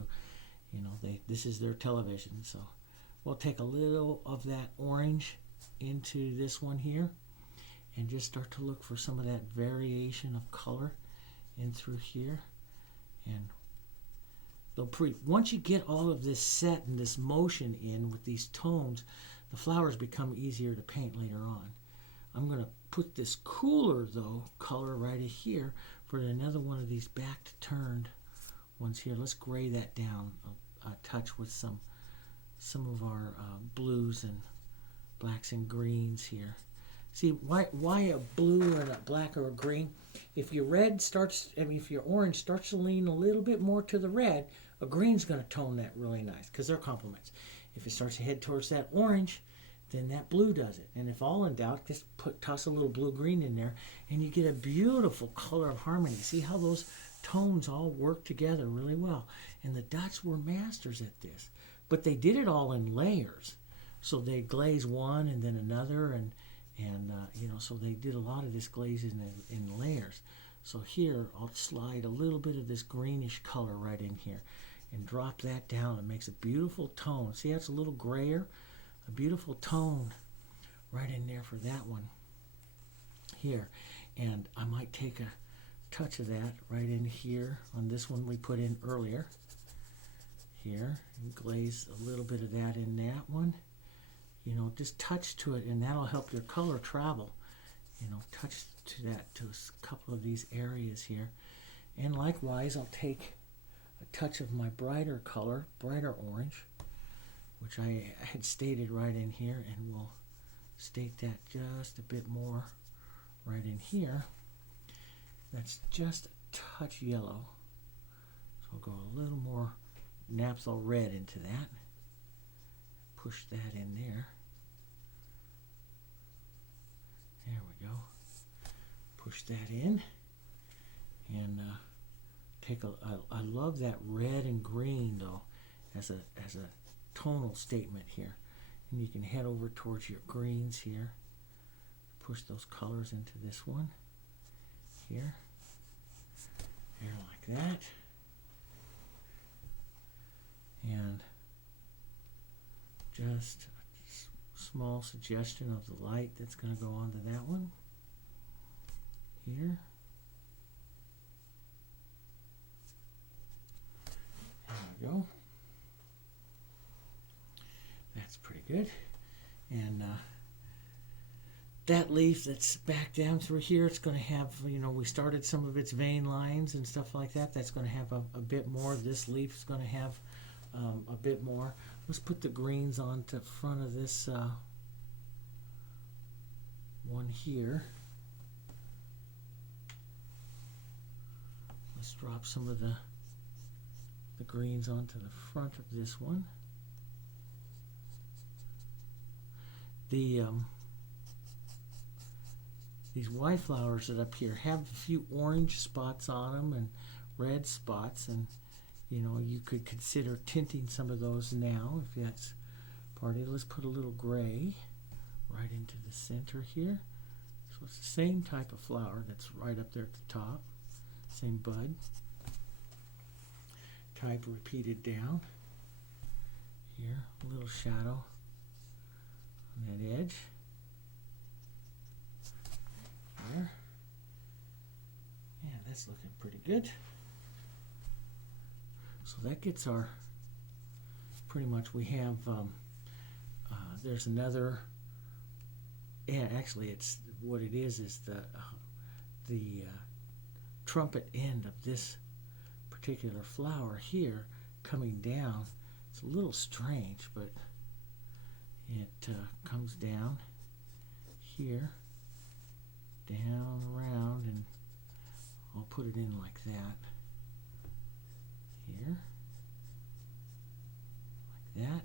you know, this is their television. So we'll take a little of that orange into this one here and just start to look for some of that variation of color in through here. And once you get all of this set and this motion in with these tones, the flowers become easier to paint later on. I'm going to put this cooler, though, color right here for another one of these back turned ones here. Let's gray that down a touch with some of our blues and blacks and greens here. See, why a blue and a black or a green? If your if your orange starts to lean a little bit more to the red, a green's going to tone that really nice because they're complements. If it starts to head towards that orange, then that blue does it. And if all in doubt, just toss a little blue-green in there, and you get a beautiful color of harmony. See how those tones all work together really well. And the Dutch were masters at this. But they did it all in layers. So they glaze one and then another, and you know, so they did a lot of this glazing in layers. So here, I'll slide a little bit of this greenish color right in here and drop that down. It makes a beautiful tone. See, that's a little grayer. A beautiful tone right in there for that one here. And I might take a touch of that right in here on this one we put in earlier here, and glaze a little bit of that in that one. You know, just touch to it, and that'll help your color travel. You know, touch to that to a couple of these areas here. And likewise, I'll take a touch of my brighter color, brighter orange, which I had stated right in here, and we'll state that just a bit more right in here. That's just a touch yellow. So I'll go a little more naphtha red into that. Push that in there. There we go. Push that in. And I love that red and green though as a tonal statement here. And you can head over towards your greens here. Push those colors into this one here. There like that. And just a small suggestion of the light that's going to go onto that one here. There we go. That's pretty good. And that leaf that's back down through here, it's going to have, we started some of its vein lines and stuff like that. That's going to have a bit more. This leaf is going to have a bit more. Let's put the greens on to front of this one here. Let's drop some of the greens onto the front of this one. These white flowers that up here have a few orange spots on them and red spots, and you could consider tinting some of those now if that's part of it. Let's put a little gray right into the center here. So it's the same type of flower that's right up there at the top, same bud type repeated down here, a little shadow on that edge there. Yeah, that's looking pretty good. So that gets our, pretty much we have, there's another, yeah, actually it's, what it is the trumpet end of this particular flower here coming down. It's a little strange, but it comes down here, down around, and I'll put it in like that here, like that,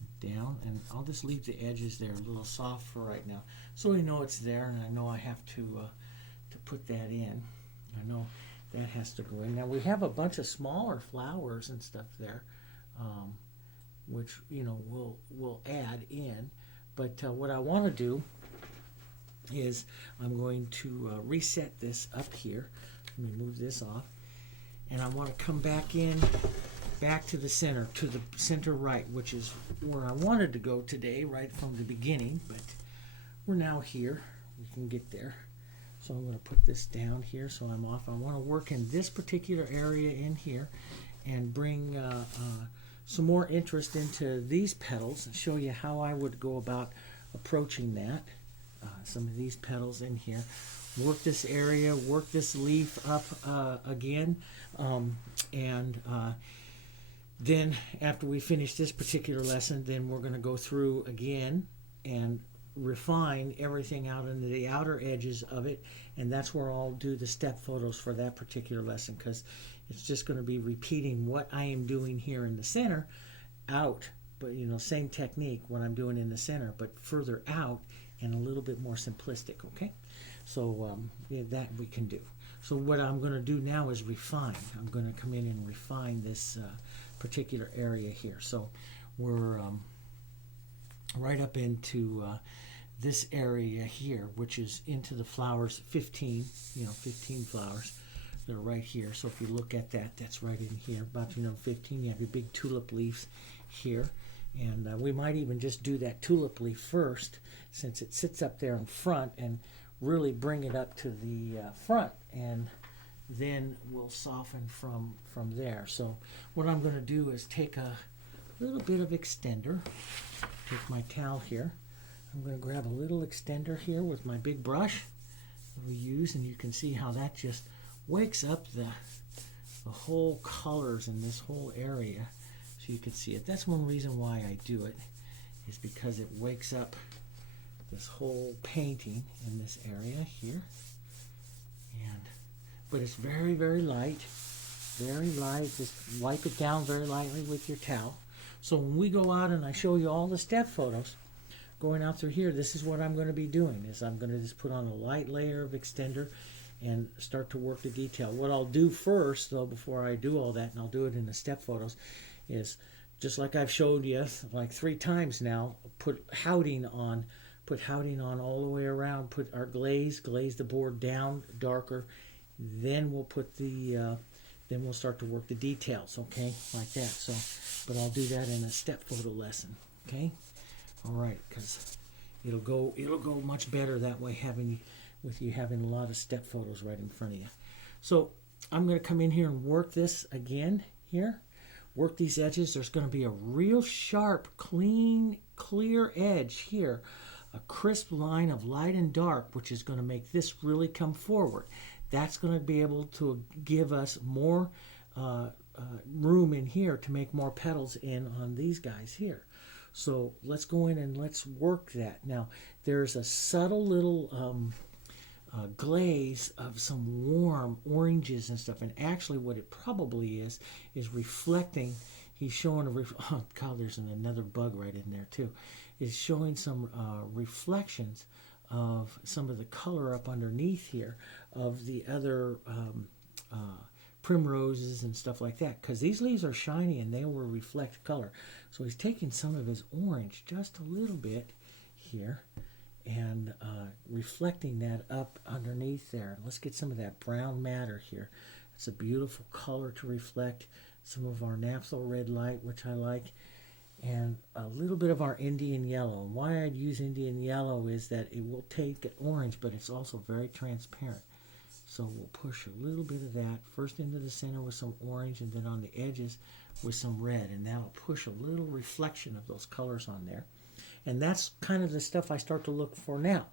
and down, and I'll just leave the edges there a little soft for right now, so we know it's there, and I know I have to put that in. I know that has to go in. Now we have a bunch of smaller flowers and stuff there, which we'll add in. But what I want to do is I'm going to reset this up here. Let me move this off, and I want to come back to the center right, which is where I wanted to go today, right from the beginning. But we're now here. We can get there. So I'm going to put this down here so I'm off. I want to work in this particular area in here and bring some more interest into these petals and show you how I would go about approaching that. Some of these petals in here. Work this area, work this leaf up again, and then after we finish this particular lesson, then we're going to go through again and refine everything out into the outer edges of it, and that's where I'll do the step photos for that particular lesson, because it's just going to be repeating what I am doing here in the center out, but same technique what I'm doing in the center, but further out and a little bit more simplistic. Okay, so yeah, that we can do. So what I'm going to do now is refine. I'm going to come in and refine this particular area here. So we're right up into this area here, which is into the flowers, 15 flowers. They're right here. So if you look at that, that's right in here. About 15. You have your big tulip leaves here, and we might even just do that tulip leaf first, since it sits up there in front, and really bring it up to the front, and then we'll soften from there. So what I'm going to do is take a little bit of extender. Take my towel here. I'm going to grab a little extender here with my big brush that we use, and you can see how that just wakes up the whole colors in this whole area, so you can see it. That's one reason why I do it, is because it wakes up this whole painting in this area here. But it's very, very light, very light. Just wipe it down very lightly with your towel. So when we go out and I show you all the step photos going out through here, this is what I'm going to be doing, is I'm going to just put on a light layer of extender, and start to work the detail. What I'll do first, though, before I do all that, and I'll do it in the step photos, is just like I've showed you like 3 times now, put houting on all the way around, put our glaze the board down darker, then we'll put the then we'll start to work the details, okay, like that. So, but I'll do that in a step photo lesson, okay. All right, because it'll go much better that way, having a lot of step photos right in front of you. So I'm going to come in here and work this again here. Work these edges. There's going to be a real sharp, clean, clear edge here. A crisp line of light and dark, which is going to make this really come forward. That's going to be able to give us more room in here to make more petals in on these guys here. So let's go in and let's work that. Now, there's a subtle little glaze of some warm oranges and stuff, and actually what it probably is reflecting. He's showing oh God, there's another bug right in there too. Is showing some reflections of some of the color up underneath here of the other primroses and stuff like that, because these leaves are shiny and they will reflect color. So he's taking some of his orange, just a little bit here, and reflecting that up underneath there. Let's get some of that brown matter here. It's a beautiful color to reflect some of our naphtha red light, which I like, and a little bit of our Indian yellow. And why I'd use Indian yellow is that it will take orange, but it's also very transparent. So we'll push a little bit of that first into the center with some orange, and then on the edges with some red, and that'll push a little reflection of those colors on there. And that's kind of the stuff I start to look for now.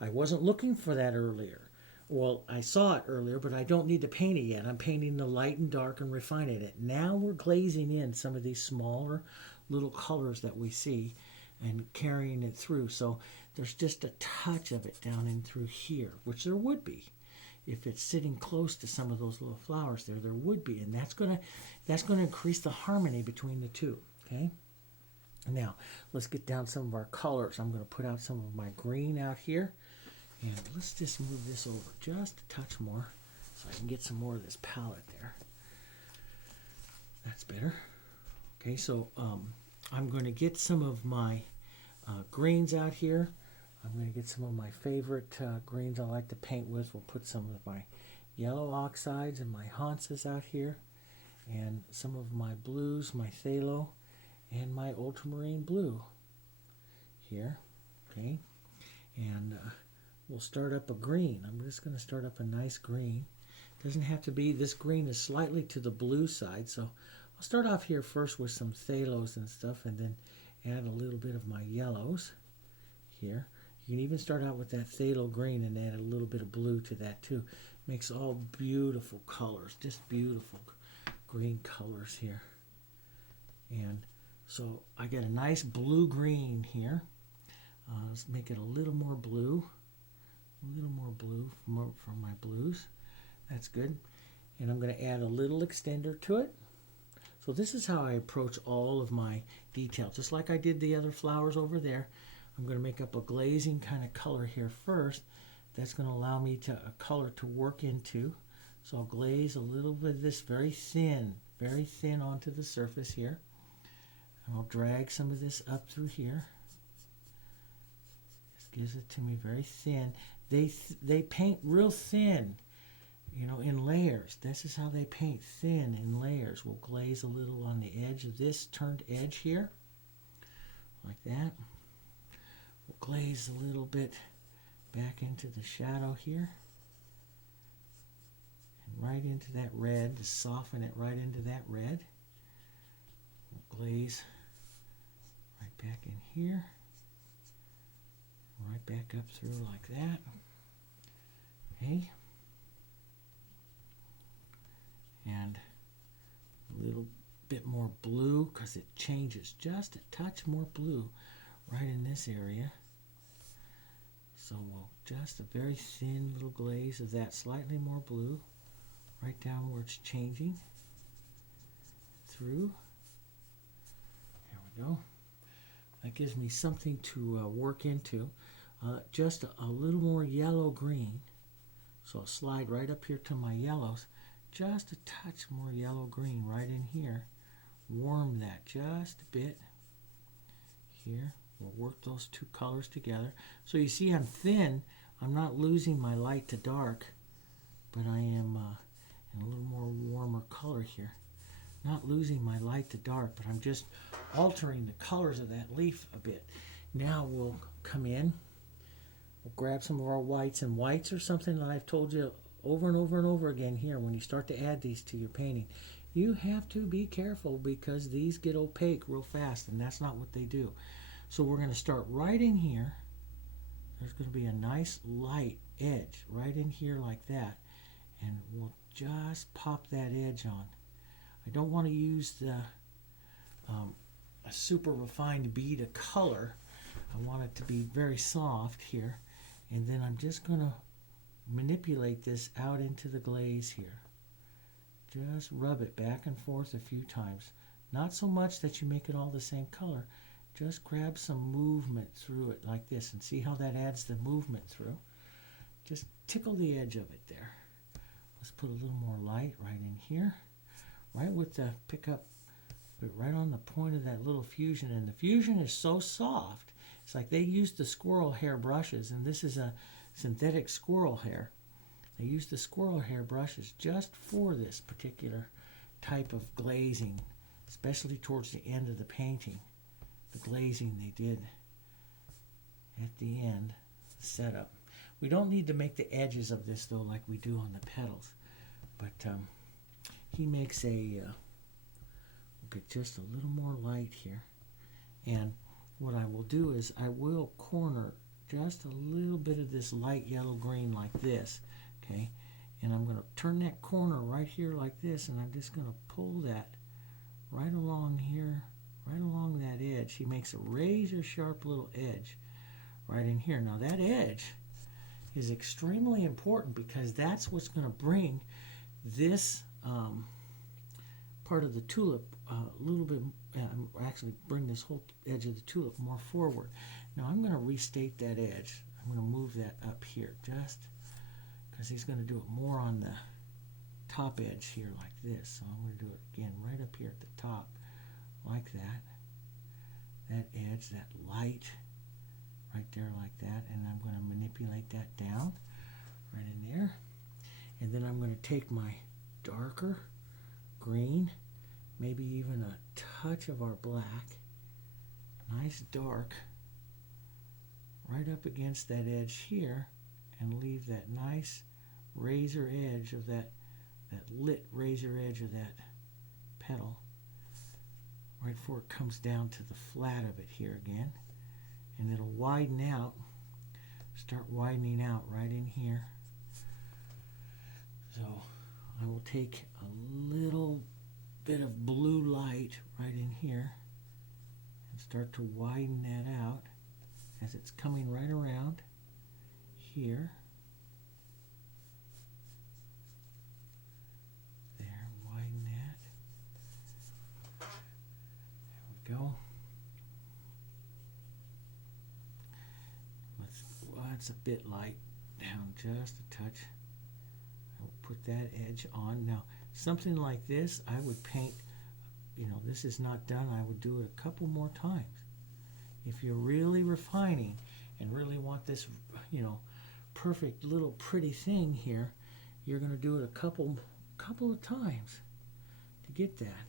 I wasn't looking for that earlier. Well, I saw it earlier, but I don't need to paint it yet. I'm painting the light and dark and refining it. Now we're glazing in some of these smaller little colors that we see and carrying it through. So there's just a touch of it down in through here, which there would be. If it's sitting close to some of those little flowers there would be. And that's gonna increase the harmony between the two, okay? Now, let's get down some of our colors. I'm going to put out some of my green out here. And let's just move this over just a touch more so I can get some more of this palette there. That's better. Okay, so I'm going to get some of my greens out here. I'm going to get some of my favorite greens I like to paint with. We'll put some of my yellow oxides and my haunces out here. And some of my blues, my phthalo, and my ultramarine blue here, okay? And we'll start up a green. I'm just going to start up a nice green. Doesn't have to be, this green is slightly to the blue side, so I'll start off here first with some phthalos and stuff, and then add a little bit of my yellows here. You can even start out with that phthalo green and add a little bit of blue to that too. Makes all beautiful colors, just beautiful green colors here. And so I get a nice blue-green here. Let's make it a little more blue from my blues. That's good. And I'm going to add a little extender to it. So this is how I approach all of my details. Just like I did the other flowers over there, I'm going to make up a glazing kind of color here first. That's going to allow me to a color to work into. So I'll glaze a little bit of this very thin onto the surface here. I'll drag some of this up through here. This gives it to me very thin. They paint real thin, you know, in layers. This is how they paint, thin in layers. We'll glaze a little on the edge of this turned edge here, like that. We'll glaze a little bit back into the shadow here, and right into that red to soften it right into that red. We'll glaze right back in here, right back up through like that. Okay. And a little bit more blue because it changes, just a touch more blue right in this area. So we'll just a very thin little glaze of that, slightly more blue right down where it's changing through. There we go. That gives me something to work into. Just a little more yellow-green. So I'll slide right up here to my yellows, just a touch more yellow-green right in here. Warm that just a bit. Here, we'll work those two colors together. So you see I'm thin. I'm not losing my light to dark, but I am in a little more warmer color here. Not losing my light to dark, but I'm just altering the colors of that leaf a bit. Now we'll come in. We'll grab some of our whites, and whites are something that I've told you over and over and over again here. When you start to add these to your painting, you have to be careful because these get opaque real fast, and that's not what they do. So we're going to start right in here. There's going to be a nice light edge right in here like that, and we'll just pop that edge on. I don't want to use a super refined bead of color. I want it to be very soft here. And then I'm just going to manipulate this out into the glaze here. Just rub it back and forth a few times. Not so much that you make it all the same color. Just grab some movement through it like this, and see how that adds the movement through. Just tickle the edge of it there. Let's put a little more light right in here. Right with the pickup, but right on the point of that little fusion. And the fusion is so soft. It's like they used the squirrel hair brushes, and this is a synthetic squirrel hair. They used the squirrel hair brushes just for this particular type of glazing, especially towards the end of the painting. The glazing they did at the end, the setup. We don't need to make the edges of this though like we do on the petals, but he makes a, we'll get just a little more light here. And what I will do is I will corner just a little bit of this light yellow-green like this, okay? And I'm going to turn that corner right here like this, and I'm just going to pull that right along here, right along that edge. He makes a razor-sharp little edge right in here. Now that edge is extremely important because that's what's going to bring this part of the tulip a little bit, actually bring this whole edge of the tulip more forward. Now I'm going to restate that edge. I'm going to move that up here just because he's going to do it more on the top edge here like this. So I'm going to do it again right up here at the top like that. That edge, that light right there like that, and I'm going to manipulate that down right in there. And then I'm going to take my darker green, maybe even a touch of our black, nice dark, right up against that edge here, and leave that nice razor edge of that lit razor edge of that petal right before it comes down to the flat of it here again. And it'll widen out, start widening out right in here. So I will take a little bit of blue light right in here and start to widen that out as it's coming right around here. There, widen that. There we go. It's a bit light, down just a touch. I will put that edge on. Now, something like this, I would paint, this is not done. I would do it a couple more times. If you're really refining and really want this, perfect little pretty thing here, you're going to do it a couple of times to get that.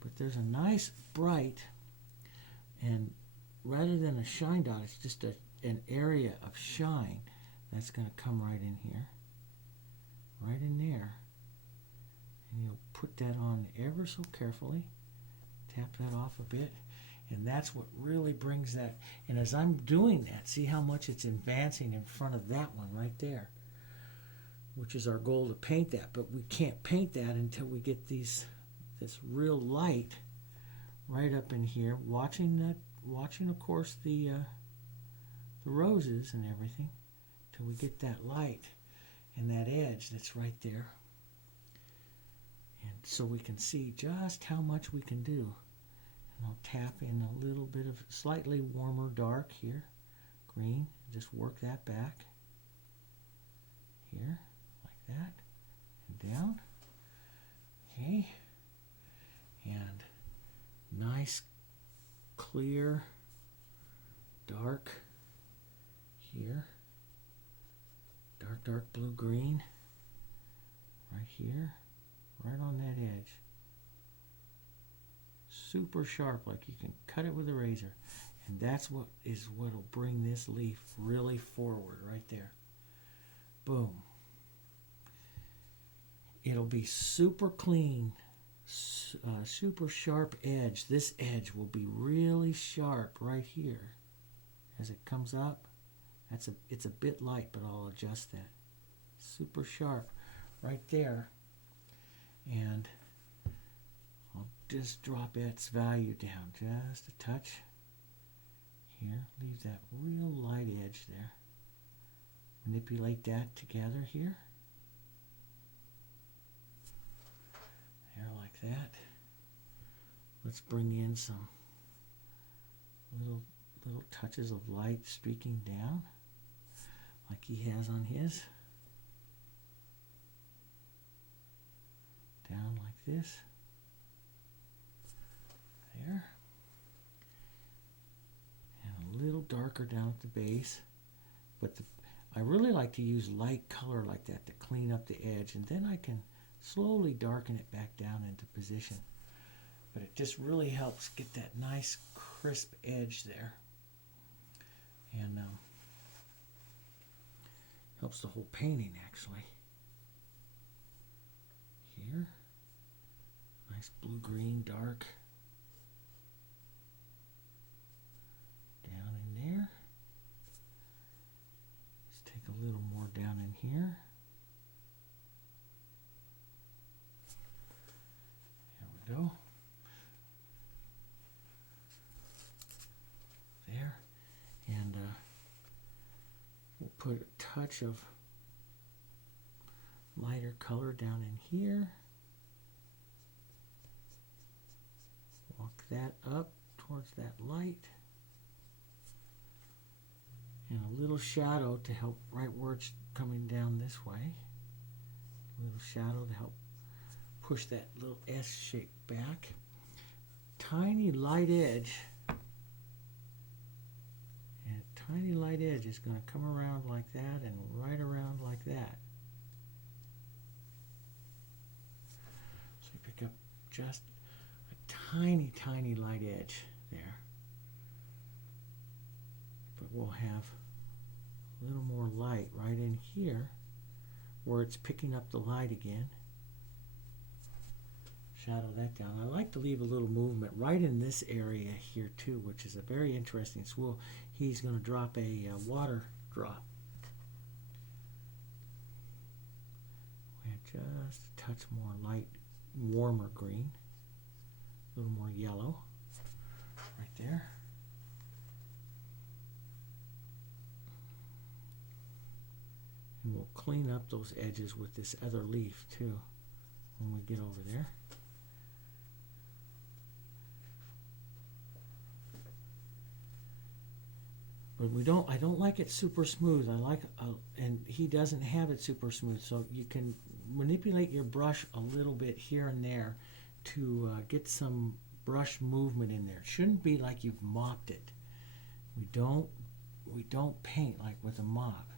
But there's a nice bright, and rather than a shine dot, it's just an area of shine that's going to come right in here, right in there. And you'll put that on ever so carefully, tap that off a bit, and that's what really brings that. And as I'm doing that, see how much it's advancing in front of that one right there, which is our goal to paint that. But we can't paint that until we get this real light right up in here, watching of course the roses and everything, till we get that light and that edge that's right there. And so we can see just how much we can do. And I'll tap in a little bit of slightly warmer dark here, green, just work that back here, that, and down. Okay, and nice, clear, dark here, dark blue green right here, right on that edge. Super sharp, like you can cut it with a razor. And that's what'll bring this leaf really forward right there. Boom. It'll be super clean, super sharp edge. This edge will be really sharp right here as it comes up. It's a bit light, but I'll adjust that. Super sharp right there. And I'll just drop its value down just a touch. Here, leave that real light edge there. Manipulate that together here. There, like that. Let's bring in some little touches of light streaking down, like he has on his. Down like this. There. And a little darker down at the base. But I really like to use light color like that to clean up the edge, and then I can slowly darken it back down into position. But it just really helps get that nice crisp edge there. And helps the whole painting actually. Here. Nice blue-green dark. Down in there. Let's take a little more down in here. There we go. There. And we'll put a touch of lighter color down in here. Walk that up towards that light. And a little shadow to help right where it's coming down this way. A little shadow to help push that little S shape back. Tiny light edge. And a tiny light edge is going to come around like that and right around like that. So you pick up just a tiny light edge there. But we'll have a little more light right in here where it's picking up the light again. Shadow that down. I like to leave a little movement right in this area here too, which is a very interesting swirl. He's going to drop a water drop. We have just a touch more light, warmer green. A little more yellow right there. And we'll clean up those edges with this other leaf too when we get over there. But I don't like it super smooth. I like, and he doesn't have it super smooth, so you can manipulate your brush a little bit here and there to get some brush movement in there. It shouldn't be like you've mopped it. We don't paint like with a mop.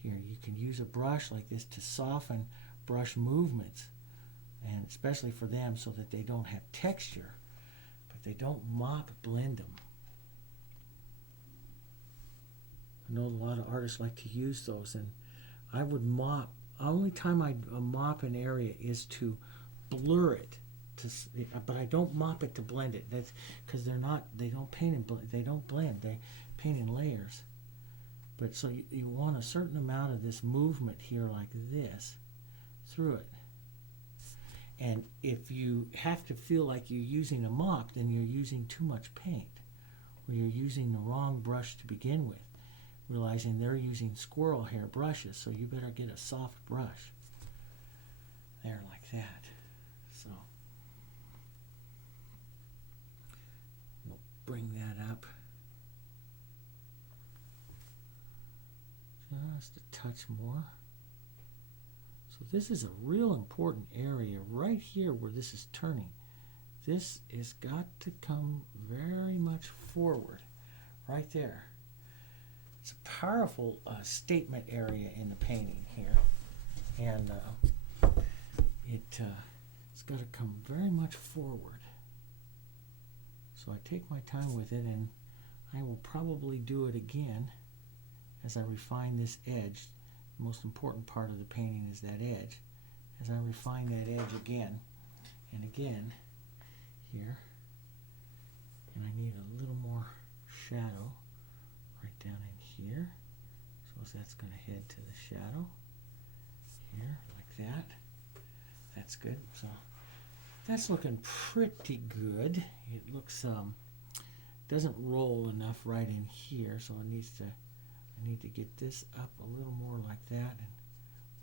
Here, you can use a brush like this to soften brush movements, and especially for them so that they don't have texture, but they don't mop blend them. I know a lot of artists like to use those, and I would mop. Only time I mop an area is to blur it, but I don't mop it to blend it. That's because they don't paint in they don't blend. They paint in layers. But so you want a certain amount of this movement here like this through it. And if you have to feel like you're using a mop, then you're using too much paint, or you're using the wrong brush to begin with, realizing they're using squirrel hair brushes, so you better get a soft brush. There, like that. So we'll bring that up just a touch more. So this is a real important area right here where this is turning. This has got to come very much forward, right there. It's a powerful statement area in the painting here, and it's got to come very much forward. So I take my time with it, and I will probably do it again as I refine this edge. The most important part of the painting is that edge. As I refine that edge again and again here, and I need a little more shadow right down in here. So that's going to head to the shadow here like that. That's good. So that's looking pretty good. It looks doesn't roll enough right in here, so I need to get this up a little more like that and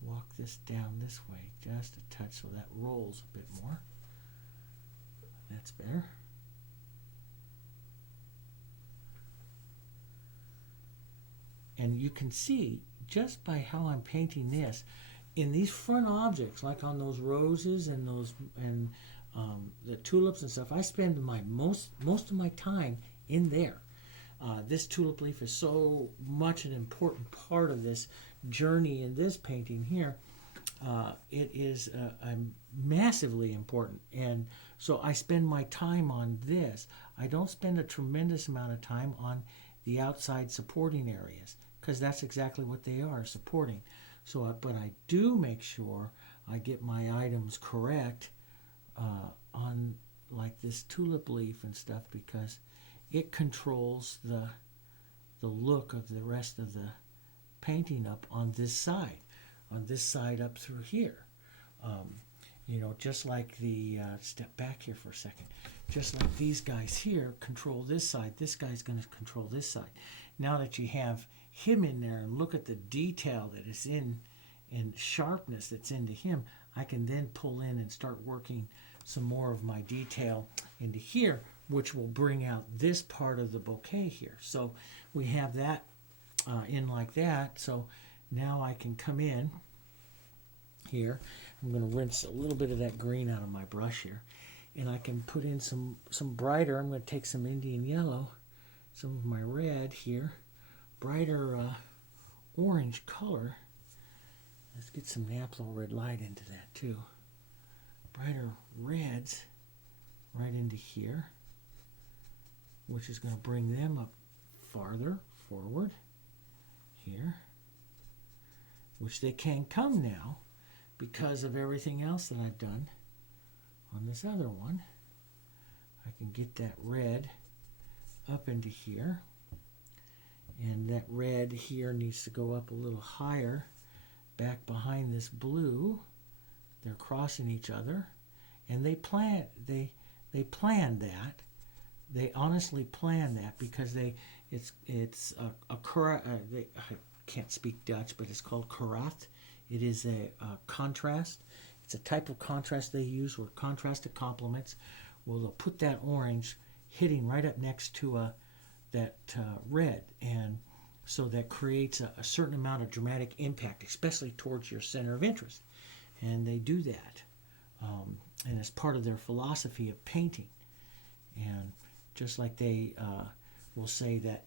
walk this down this way just a touch so that rolls a bit more. That's better. And you can see just by how I'm painting this, in these front objects, like on those roses and the tulips and stuff, I spend my most of my time in there. This tulip leaf is so much an important part of this journey in this painting here. It is massively important, and so I spend my time on this. I don't spend a tremendous amount of time on the outside supporting areas, because that's exactly what they are, supporting. So, but I do make sure I get my items correct on like this tulip leaf and stuff, because it controls the look of the rest of the painting up on this side up through here. You know, just like the, step back here for a second, just like these guys here control this side, this guy's going to control this side. Now that you have him in there and look at the detail that is in and sharpness that's into him, I can then pull in and start working some more of my detail into here, which will bring out this part of the bouquet here. So we have that in like that. So now I can come in here. I'm going to rinse a little bit of that green out of my brush here, and I can put in some brighter. I'm going to take some Indian yellow, some of my red here, brighter orange color. Let's get some naphtha red light into that too. Brighter reds right into here, which is going to bring them up farther forward here, which they can come now because of everything else that I've done on this other one. I can get that red up into here, and that red here needs to go up a little higher back behind this blue. They're crossing each other, and they planned that. They honestly planned that because I can't speak Dutch, but it's called karat. It is a contrast. It's a type of contrast they use where contrasted complements. Well, they'll put that orange hitting right up next to that red, and so that creates a certain amount of dramatic impact, especially towards your center of interest. And they do that, and it's part of their philosophy of painting. And just like they will say that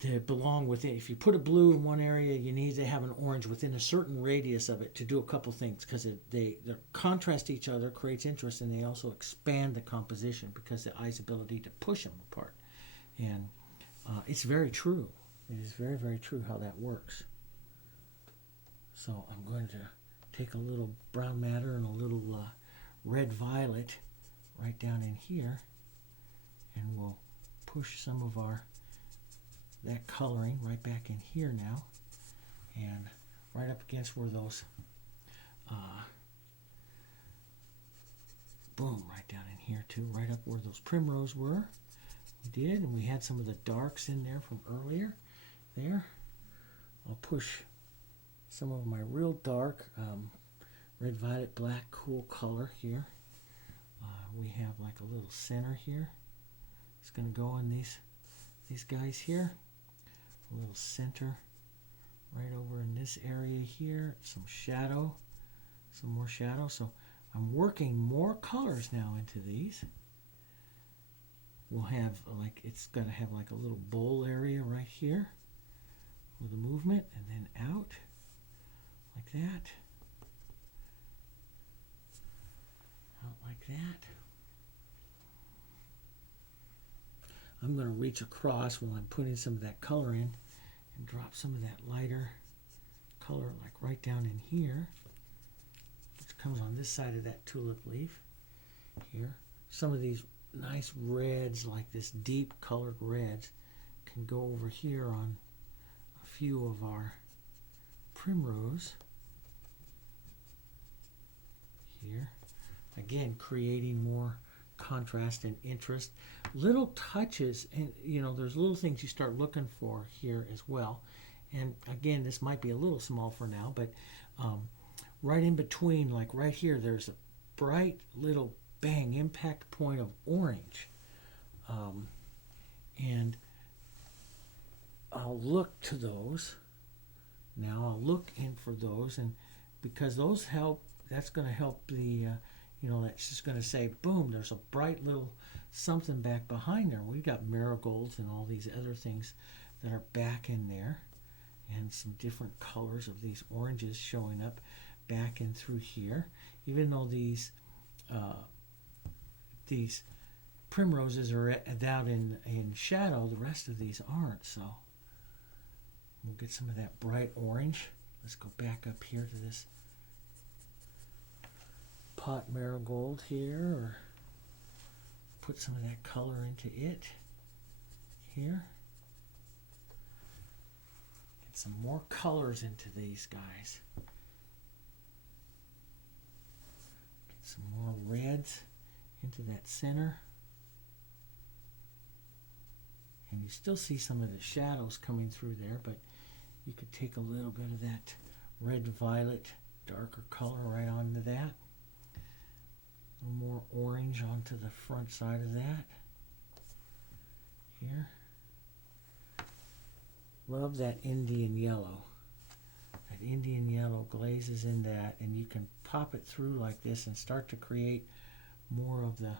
to belong within, if you put a blue in one area, you need to have an orange within a certain radius of it to do a couple things, because they contrast each other, creates interest, and they also expand the composition because the eye's ability to push them apart. And it's very true. It is very, very true how that works. So I'm going to take a little brown madder and a little red violet right down in here, and we'll push some of that coloring right back in here now, and right up against where those boom, right down in here too, right up where those primrose were. We did, and we had some of the darks in there from earlier there. I'll push some of my real dark red, violet, black, cool color here. We have like a little center here. It's going to go in these guys here. A little center right over in this area here. Some shadow some more shadow. So I'm working more colors now into these. We'll have like, it's going to have like a little bowl area right here with the movement, and then out like that. Out like that. I'm going to reach across while I'm putting some of that color in and drop some of that lighter color like right down in here, which comes on this side of that tulip leaf here. Some of these nice reds, like this deep colored reds, can go over here on a few of our primrose here. Again, creating more contrast and interest. Little touches, and you know, there's little things you start looking for here as well. And again, this might be a little small for now, but right in between, like right here, there's a bright little bang impact point of orange. And I'll look to those. Now I'll look in for those, and because those help, that's going to help the, you know, that's just going to say, boom, there's a bright little something back behind there. We've got marigolds and all these other things that are back in there, and some different colors of these oranges showing up back in through here. Even though these primroses are out in shadow, the rest of these aren't. So we'll get some of that bright orange. Let's go back up here to this pot marigold here, or put some of that color into it here. Get some more colors into these guys. Get some more reds into that center. And you still see some of the shadows coming through there, but you could take a little bit of that red-violet, darker color right onto that. A little more orange onto the front side of that. Here. Love that Indian yellow. That Indian yellow glazes in that, and you can pop it through like this and start to create more of the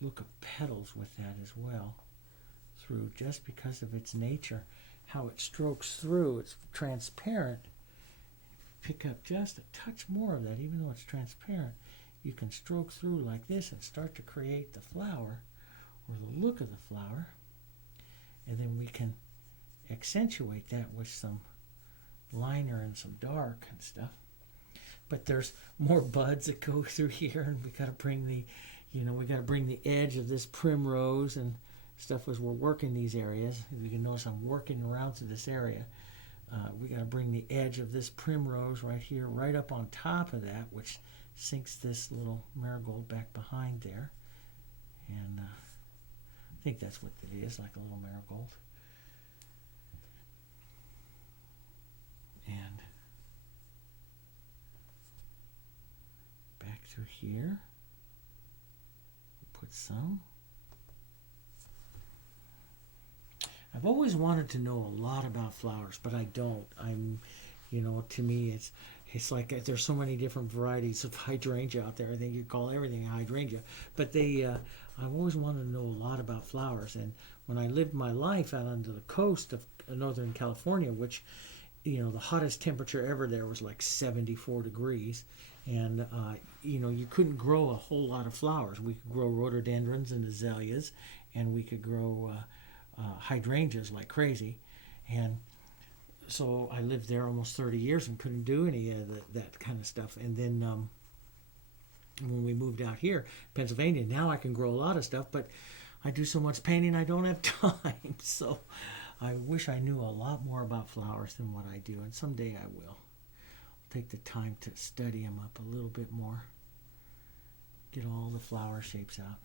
look of petals with that as well. Through, just because of its nature, how it strokes through. It's transparent. Pick up just a touch more of that, even though it's transparent. You can stroke through like this and start to create the flower, or the look of the flower, and then we can accentuate that with some liner and some dark and stuff. But there's more buds that go through here, and we got to bring the, you know, we got to bring the edge of this primrose and stuff as we're working these areas. You can notice I'm working around to this area. We got to bring the edge of this primrose right here, right up on top of that, which sinks this little marigold back behind there. And I think that's what it is, like a little marigold. And back through here, put some. I've always wanted to know a lot about flowers, but I don't. You know, to me, it's like there's so many different varieties of hydrangea out there. I think you call everything a hydrangea. But I've always wanted to know a lot about flowers. And when I lived my life out on the coast of Northern California, which, you know, the hottest temperature ever there was like 74 degrees. And, you know, you couldn't grow a whole lot of flowers. We could grow rhododendrons and azaleas, and we could grow hydrangeas like crazy. And so I lived there almost 30 years and couldn't do any of that kind of stuff. And then when we moved out here, Pennsylvania, now I can grow a lot of stuff, but I do so much painting I don't have time. So I wish I knew a lot more about flowers than what I do, and someday I will. I'll take the time to study them up a little bit more, get all the flower shapes out.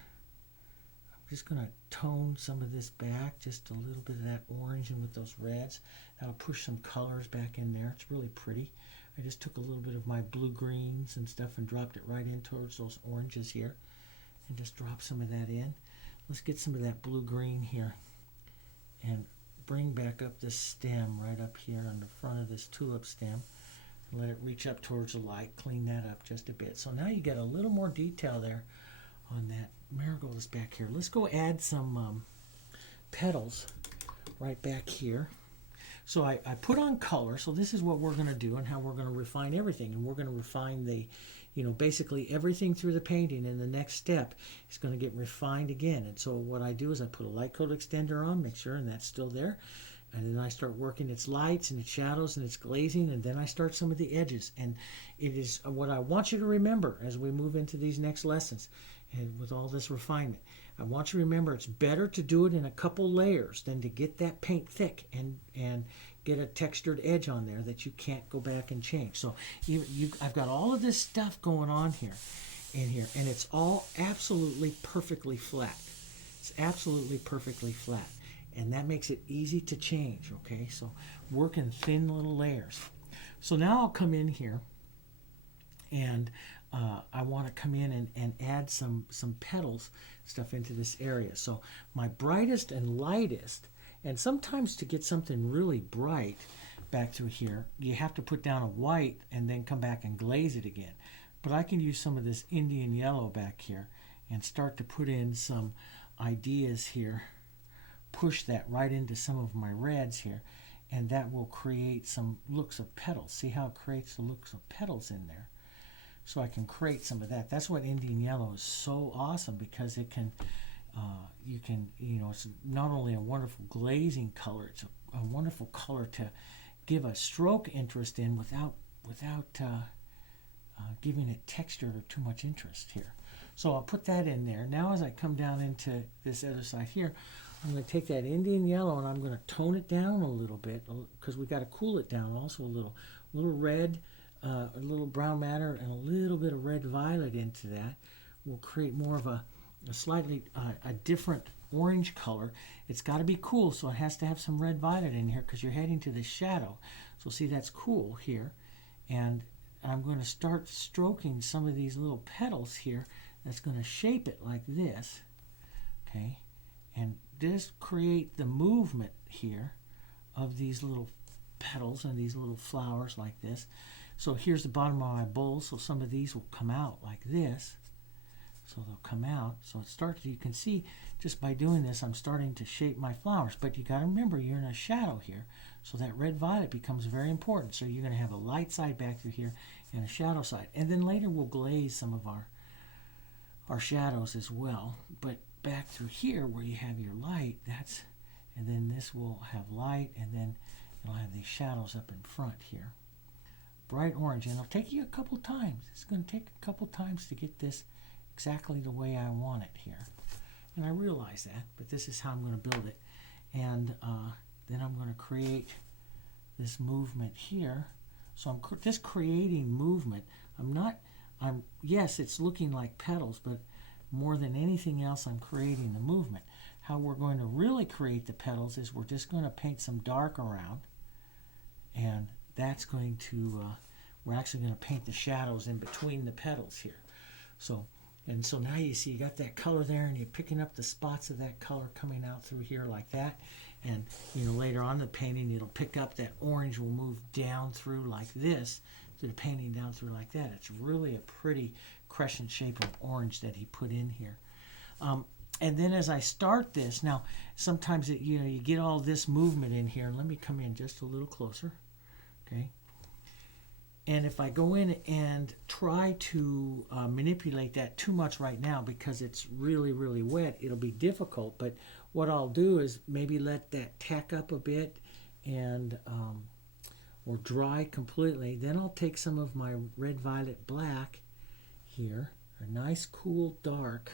I'm just going to tone some of this back, just a little bit of that orange, and with those reds, that'll push some colors back in there. It's really pretty. I just took a little bit of my blue-greens and stuff and dropped it right in towards those oranges here, and just drop some of that in. Let's get some of that blue-green here and bring back up this stem right up here on the front of this tulip stem. Let it reach up towards the light, clean that up just a bit. So now you get a little more detail there on that marigold that's back here. Let's go add some petals right back here. So I put on color, so this is what we're going to do and how we're going to refine everything. And we're going to refine the, basically everything through the painting, and the next step is going to get refined again. And so what I do is I put a light coat extender on, make sure, and that's still there. And then I start working its lights and its shadows and its glazing, and then I start some of the edges. And it is what I want you to remember as we move into these next lessons and with all this refinement. I want you to remember it's better to do it in a couple layers than to get that paint thick and get a textured edge on there that you can't go back and change. So I've got all of this stuff going on here, and it's all absolutely perfectly flat. It's absolutely perfectly flat, and that makes it easy to change. Okay, so work in thin little layers. So now I'll come in here, and I want to come in and add some petals stuff into this area. So my brightest and lightest, and sometimes to get something really bright back through here, you have to put down a white and then come back and glaze it again. But I can use some of this Indian yellow back here and start to put in some ideas here, push that right into some of my reds here, and that will create some looks of petals. See how it creates the looks of petals in there? So I can create some of that. That's what Indian yellow is so awesome, because it can, it's not only a wonderful glazing color, it's a wonderful color to give a stroke interest in without giving it texture or too much interest here. So I'll put that in there. Now as I come down into this other side here, I'm going to take that Indian yellow and I'm going to tone it down a little bit, because we've got to cool it down also a little red, a little brown matter, and a little bit of red violet into that. We'll create more of a slightly a different orange color. It's got to be cool, so it has to have some red violet in here because you're heading to the shadow. So see, that's cool here. And I'm going to start stroking some of these little petals here. That's going to shape it like this. Okay, and just create the movement here of these little petals and these little flowers like this. So here's the bottom of my bowl, so some of these will come out like this. So they'll come out. So it starts, you can see just by doing this, I'm starting to shape my flowers. But you got to remember, you're in a shadow here. So that red violet becomes very important. So you're going to have a light side back through here and a shadow side. And then later we'll glaze some of our shadows as well. But back through here where you have your light, and then this will have light, and then it'll have these shadows up in front here. Bright orange, and it'll take you a couple times. It's going to take a couple times to get this exactly the way I want it here. And I realize that, but this is how I'm going to build it. And then I'm going to create this movement here. So I'm just creating movement. Yes, it's looking like petals, but more than anything else, I'm creating the movement. How we're going to really create the petals is we're just going to paint some dark around, and that's going to, we're actually going to paint the shadows in between the petals here. So now you see you got that color there, and you're picking up the spots of that color coming out through here like that. And later on in the painting, it'll pick up that orange will move down through like this, to the painting down through like that. It's really a pretty crescent shape of orange that he put in here. And then as I start this, now sometimes you get all this movement in here. Let me come in just a little closer. Okay, and if I go in and try to manipulate that too much right now because it's really, really wet, it'll be difficult. But what I'll do is maybe let that tack up a bit and or dry completely. Then I'll take some of my red violet black here, a nice cool dark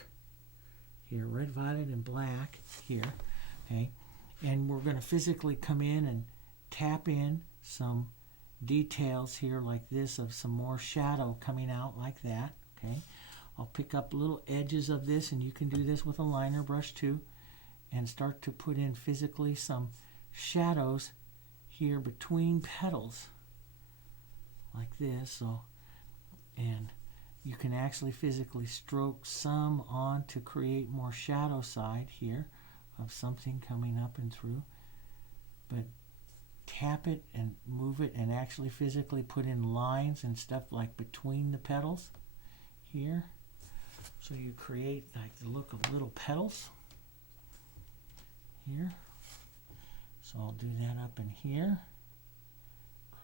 here, red violet and black here, okay, and we're going to physically come in and tap in some details here like this of some more shadow coming out like that. Okay, I'll pick up little edges of this, and you can do this with a liner brush too, and start to put in physically some shadows here between petals like this. So, and you can actually physically stroke some on to create more shadow side here of something coming up and through. But tap it and move it and actually physically put in lines and stuff like between the petals here. So you create like the look of little petals here. So I'll do that up in here.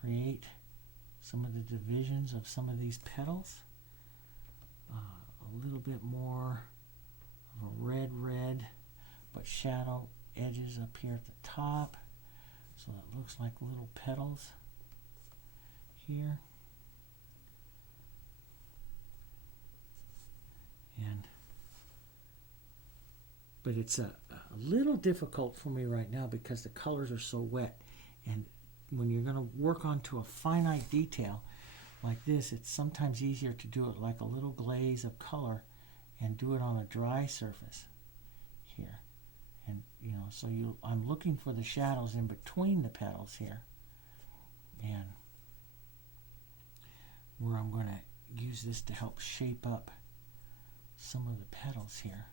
Create some of the divisions of some of these petals. A little bit more of a red, but shadow edges up here at the top. So it looks like little petals here. But it's a little difficult for me right now because the colors are so wet. And when you're going to work onto a finite detail like this, it's sometimes easier to do it like a little glaze of color and do it on a dry surface here. And so I'm looking for the shadows in between the petals here, and where I'm going to use this to help shape up some of the petals here.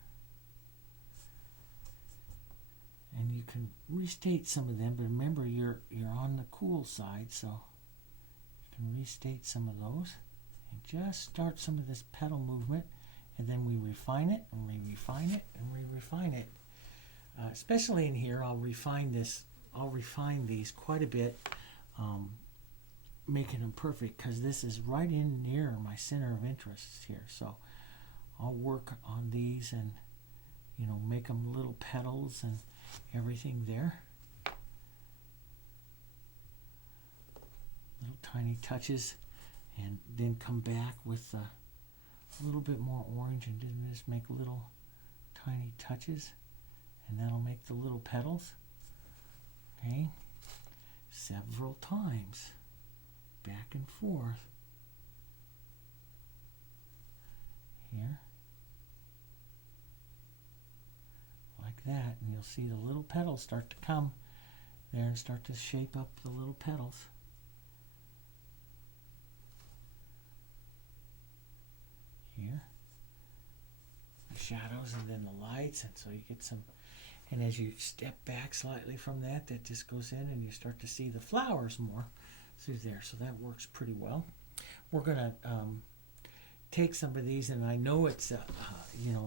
And you can restate some of them, but remember you're on the cool side, so you can restate some of those and just start some of this petal movement, and then we refine it and re-refine it and re-refine it. Especially in here, I'll refine these quite a bit, making them perfect, because this is right in near my center of interest here. So I'll work on these and make them little petals and everything there. Little tiny touches, and then come back with a little bit more orange and then just make little tiny touches, and that'll make the little petals. Okay, several times, back and forth here. Like that, and you'll see the little petals start to come there and start to shape up the little petals. Here, the shadows and then the lights, and so you get some, and as you step back slightly from that, that just goes in and you start to see the flowers more through there, so that works pretty well. We're going to take some of these, and I know it's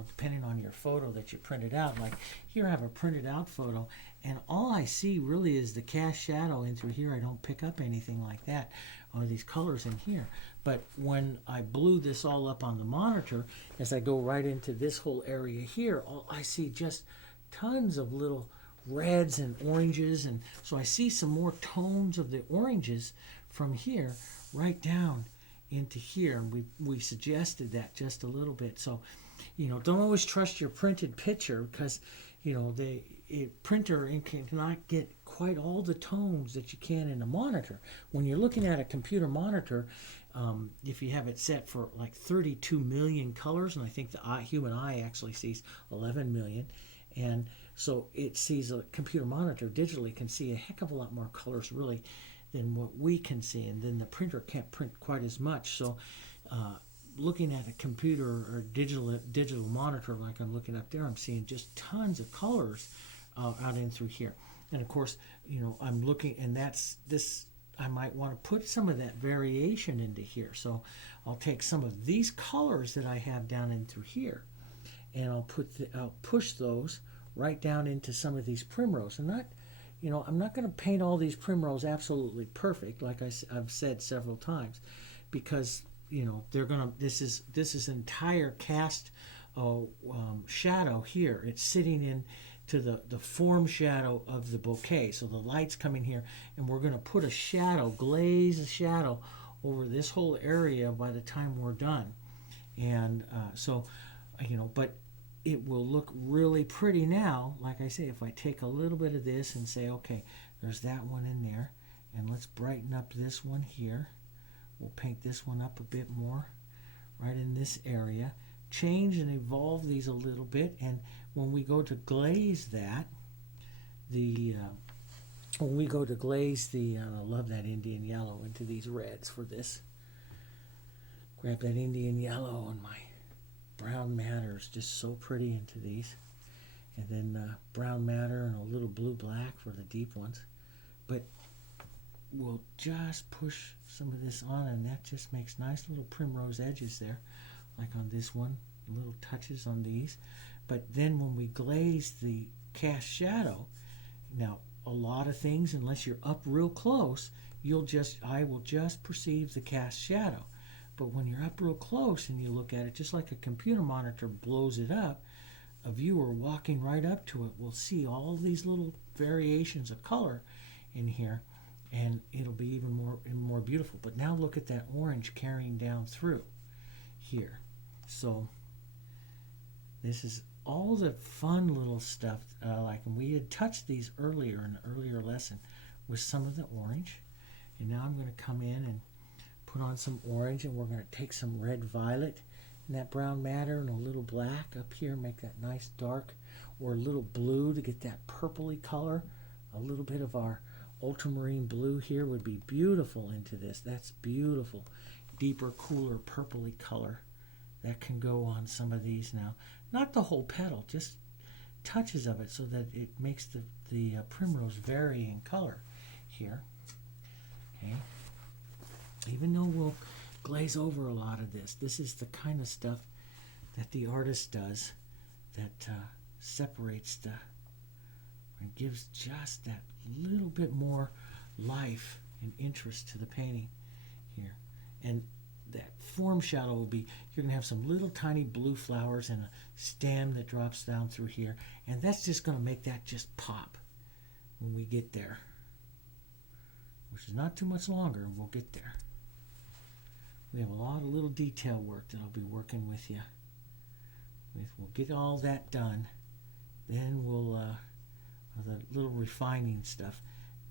depending on your photo that you printed out, like here I have a printed out photo, and all I see really is the cast shadow in through here. I don't pick up anything like that or these colors in here. But when I blew this all up on the monitor, as I go right into this whole area here, I see just tons of little reds and oranges, and so I see some more tones of the oranges from here right down into here, and we suggested that just a little bit. So don't always trust your printed picture, because printer cannot get quite all the tones that you can in a monitor. When you're looking at a computer monitor, if you have it set for like 32 million colors, and I think the human eye actually sees 11 million, and so it sees a computer monitor digitally can see a heck of a lot more colors really than what we can see, and then the printer can't print quite as much. So looking at a computer or digital monitor like I'm looking up there, I'm seeing just tons of colors out in through here. And of course, I'm looking, and that's this, I might want to put some of that variation into here. So I'll take some of these colors that I have down in through here, and I'll push those right down into some of these primrose. And I'm not going to paint all these primrose absolutely perfect, like I've said several times, because they're gonna. This is entire cast shadow here. It's sitting in to the form shadow of the bouquet. So the light's coming here, and we're going to put a shadow, glaze a shadow over this whole area by the time we're done. And but it will look really pretty now. Like I say, if I take a little bit of this and say, okay, there's that one in there, and let's brighten up this one here. We'll paint this one up a bit more right in this area. Change and evolve these a little bit, and when we go to glaze that, I love that Indian yellow into these reds for this. Grab that Indian yellow, and my brown matter is just so pretty into these, and then brown matter and a little blue black for the deep ones. But we'll just push some of this on, and that just makes nice little primrose edges there, like on this one, little touches on these. But then when we glaze the cast shadow, now a lot of things, unless you're up real close, I will just perceive the cast shadow. But when you're up real close and you look at it, just like a computer monitor blows it up, a viewer walking right up to it will see all these little variations of color in here, and it'll be even more beautiful. But now look at that orange carrying down through here. So this is all the fun little stuff, and we had touched these earlier in an earlier lesson with some of the orange. And now I'm going to come in and put on some orange, and we're going to take some red violet and that brown matter and a little black up here, make that nice dark, or a little blue to get that purpley color. A little bit of our ultramarine blue here would be beautiful into this. That's beautiful. Deeper, cooler, purpley color. That can go on some of these now. Not the whole petal, just touches of it so that it makes the primrose vary in color here. Okay. Even though we'll glaze over a lot of this, this is the kind of stuff that the artist does that separates and gives just that little bit more life and interest to the painting here. And that form shadow will be, you're going to have some little tiny blue flowers and a stem that drops down through here, and that's just going to make that just pop when we get there, which is not too much longer, and we'll get there. We have a lot of little detail work that I'll be working with you. We'll get all that done. Then we'll, the little refining stuff,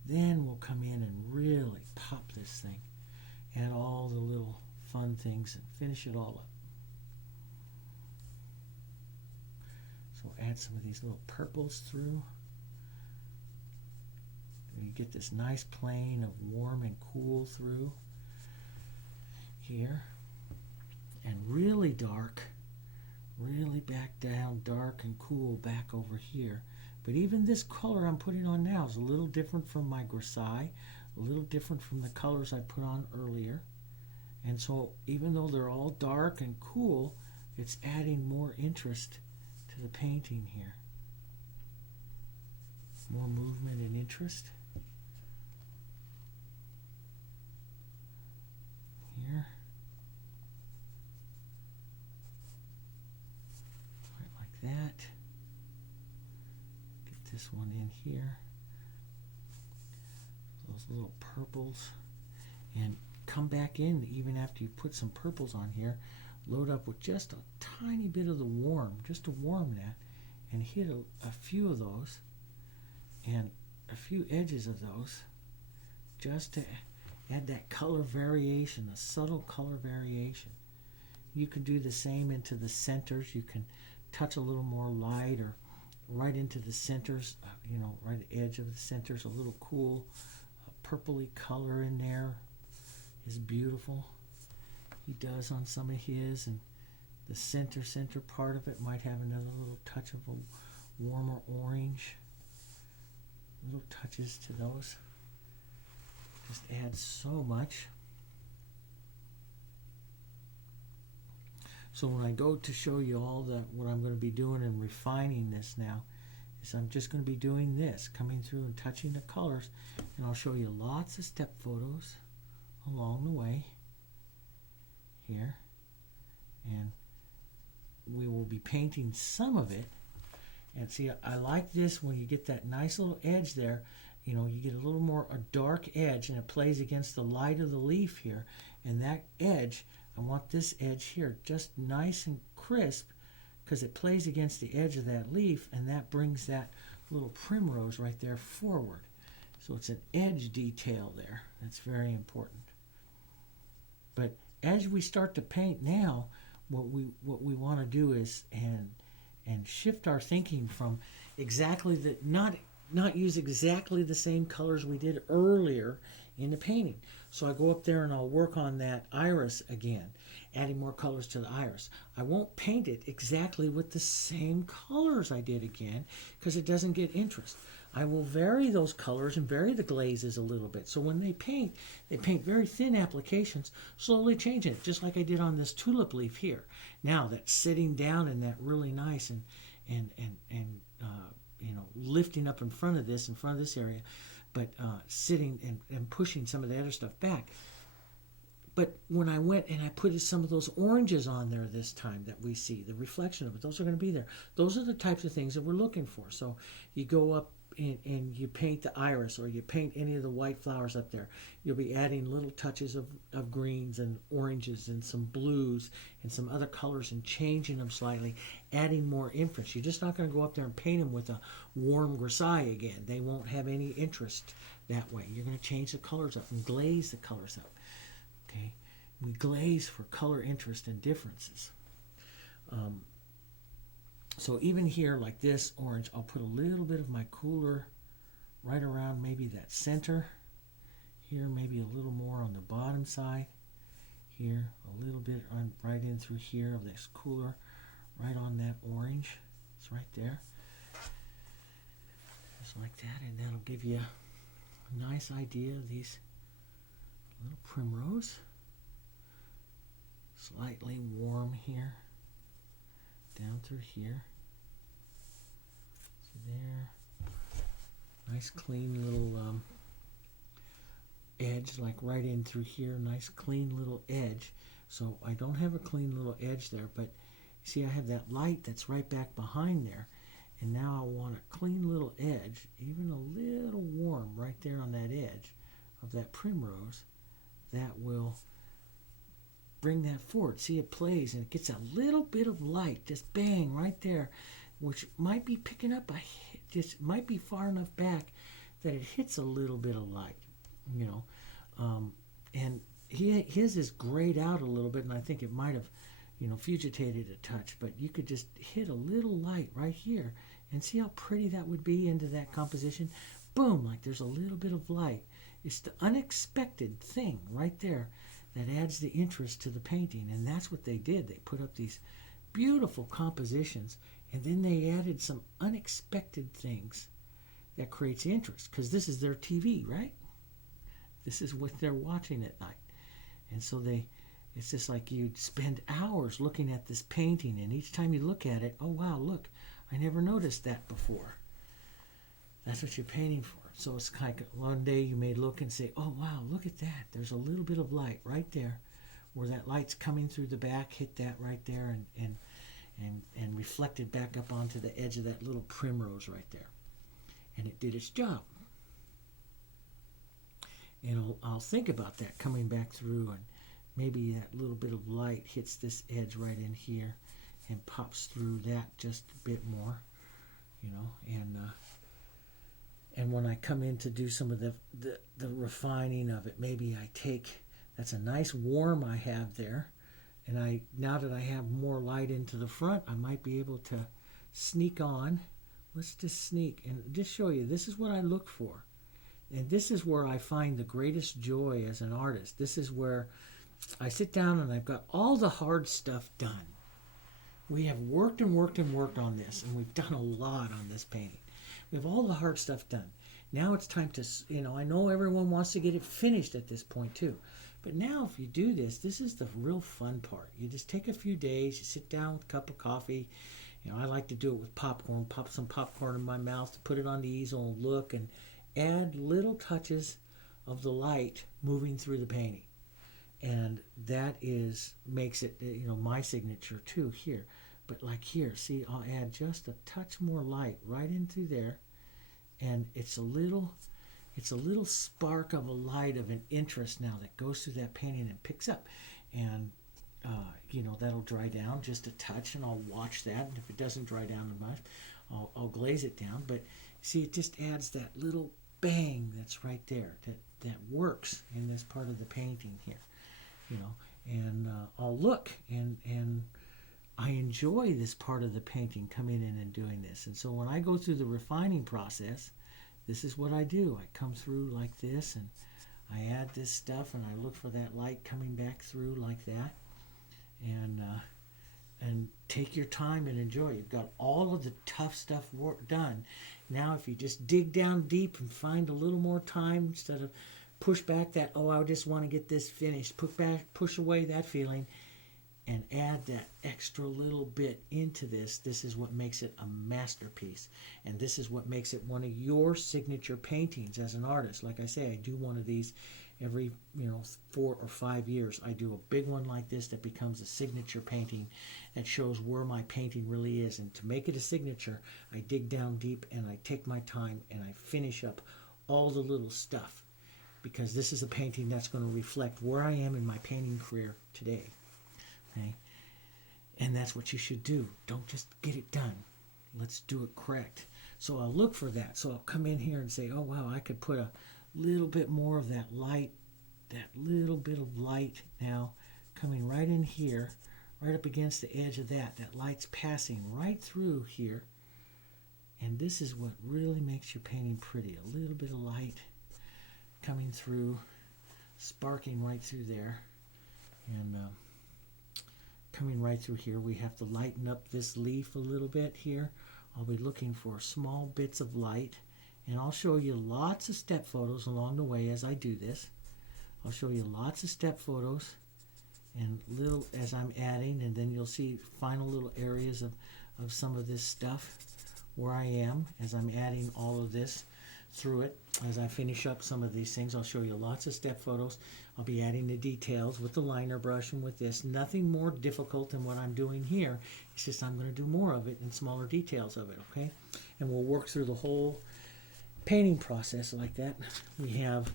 then we'll come in and really pop this thing. Add all the little fun things and finish it all up. So add some of these little purples through. And you get this nice plane of warm and cool through here. And really dark, really back down, dark and cool back over here. But even this color I'm putting on now is a little different from my grisaille, a little different from the colors I put on earlier. And so even though they're all dark and cool, it's adding more interest to the painting here. More movement and interest. Here. Right like that. Get this one in here. Those little purples. And come back in even after you put some purples on here. Load up with just a tiny bit of the warm, just to warm that, and hit a few of those and a few edges of those just to add that color variation, the subtle color variation. You can do the same into the centers. You can touch a little more light or right into the centers, right at the edge of the centers, a little cool purpley color in there is beautiful. He does on some of his, and the center part of it might have another little touch of a warmer orange. Little touches to those. Just adds so much. So when I go to show you all what I'm going to be doing and refining this now, is I'm just going to be doing this, coming through and touching the colors, and I'll show you lots of step photos along the way here, and we will be painting some of it. And see, I like this when you get that nice little edge there. You get a little more a dark edge, and it plays against the light of the leaf here. And that edge, I want this edge here just nice and crisp, because it plays against the edge of that leaf, and that brings that little primrose right there forward. So it's an edge detail there. That's very important. But as we start to paint now, what we want to do is and shift our thinking from exactly not use exactly the same colors we did earlier in the painting. So I go up there and I'll work on that iris again, adding more colors to the iris. I won't paint it exactly with the same colors I did again because it doesn't get interest. I will vary those colors and vary the glazes a little bit. So when they paint very thin applications, slowly changing it, just like I did on this tulip leaf here. Now that's sitting down in that really nice and lifting up in front of this area, but sitting and pushing some of the other stuff back. But when I went and I put some of those oranges on there this time that we see, the reflection of it, those are going to be there. Those are the types of things that we're looking for. So you go up and you paint the iris, or you paint any of the white flowers up there. You'll be adding little touches of greens and oranges and some blues and some other colors and changing them slightly, adding more interest. You're just not going to go up there and paint them with a warm grisaille again. They won't have any interest that way. You're going to change the colors up and glaze the colors up. Okay, we glaze for color interest and differences. So even here, like this orange, I'll put a little bit of my cooler right around maybe that center. Here, maybe a little more on the bottom side. Here, a little bit on right in through here of this cooler, right on that orange. It's right there. Just like that, and that'll give you a nice idea of these little primrose. Slightly warm here. Down through here. So there. Nice clean little edge, like right in through here. Nice clean little edge. So I don't have a clean little edge there, but see, I have that light that's right back behind there. And now I want a clean little edge, even a little warm right there on that edge of that primrose. That will bring that forward. See, it plays and it gets a little bit of light, just bang right there, which might be picking up just might be far enough back that it hits a little bit of light, and his is grayed out a little bit, and I think it might have, fugitated a touch, but you could just hit a little light right here and see how pretty that would be into that composition. Boom, like there's a little bit of light. It's the unexpected thing right there that adds the interest to the painting, and that's what they did. They put up these beautiful compositions, and then they added some unexpected things that creates interest, because this is their TV, right? This is what they're watching at night. And so it's just like you'd spend hours looking at this painting, and each time you look at it, oh wow, look, I never noticed that before. That's what you're painting for. So it's like one day you may look and say, oh wow, look at that. There's a little bit of light right there where that light's coming through the back, hit that right there and reflected back up onto the edge of that little primrose right there. And it did its job. And I'll think about that coming back through, and maybe that little bit of light hits this edge right in here and pops through that just a bit more, and when I come in to do some of the refining of it, maybe I take, that's a nice warm I have there, and now that I have more light into the front, I might be able to sneak on. Let's just sneak and just show you, this is what I look for. And this is where I find the greatest joy as an artist. This is where I sit down and I've got all the hard stuff done. We have worked and worked and worked on this, and we've done a lot on this painting. We have all the hard stuff done. Now it's time to, I know everyone wants to get it finished at this point too. But now if you do this, this is the real fun part. You just take a few days, you sit down with a cup of coffee. I like to do it with popcorn, pop some popcorn in my mouth, to put it on the easel and look and add little touches of the light moving through the painting. And that makes it, my signature too here. But like here, see, I'll add just a touch more light right into there, and it's a little spark of a light of an interest now that goes through that painting and picks up. And that'll dry down just a touch, and I'll watch that. And if it doesn't dry down much, I'll glaze it down. But see, it just adds that little bang that's right there that works in this part of the painting here, and I'll look and I enjoy this part of the painting, coming in and doing this. And so when I go through the refining process, this is what I do. I come through like this, and I add this stuff and I look for that light coming back through like that. And take your time and enjoy. You've got all of the tough stuff done. Now if you just dig down deep and find a little more time instead of push back that, oh, I just want to get this finished, push away that feeling and add that extra little bit into this. This is what makes it a masterpiece. And this is what makes it one of your signature paintings as an artist. Like I say, I do one of these every 4 or 5 years. I do a big one like this that becomes a signature painting that shows where my painting really is. And to make it a signature, I dig down deep and I take my time and I finish up all the little stuff, because this is a painting that's going to reflect where I am in my painting career today. Okay? And that's what you should do. Don't just get it done. Let's do it correct. So I'll look for that. So I'll come in here and say, oh wow, I could put a little bit more of that light, that little bit of light now coming right in here, right up against the edge of that. That light's passing right through here. And this is what really makes your painting pretty. A little bit of light coming through, sparking right through there. And coming right through here, we have to lighten up this leaf a little bit here. I'll be looking for small bits of light. And I'll show you lots of step photos along the way as I do this. I'll show you lots of step photos and little as I'm adding, and then you'll see final little areas of some of this stuff where I am as I'm adding all of this through it. As I finish up some of these things, I'll show you lots of step photos. I'll be adding the details with the liner brush and with this. Nothing more difficult than what I'm doing here. It's just I'm going to do more of it and smaller details of it, okay? And we'll work through the whole painting process like that. We have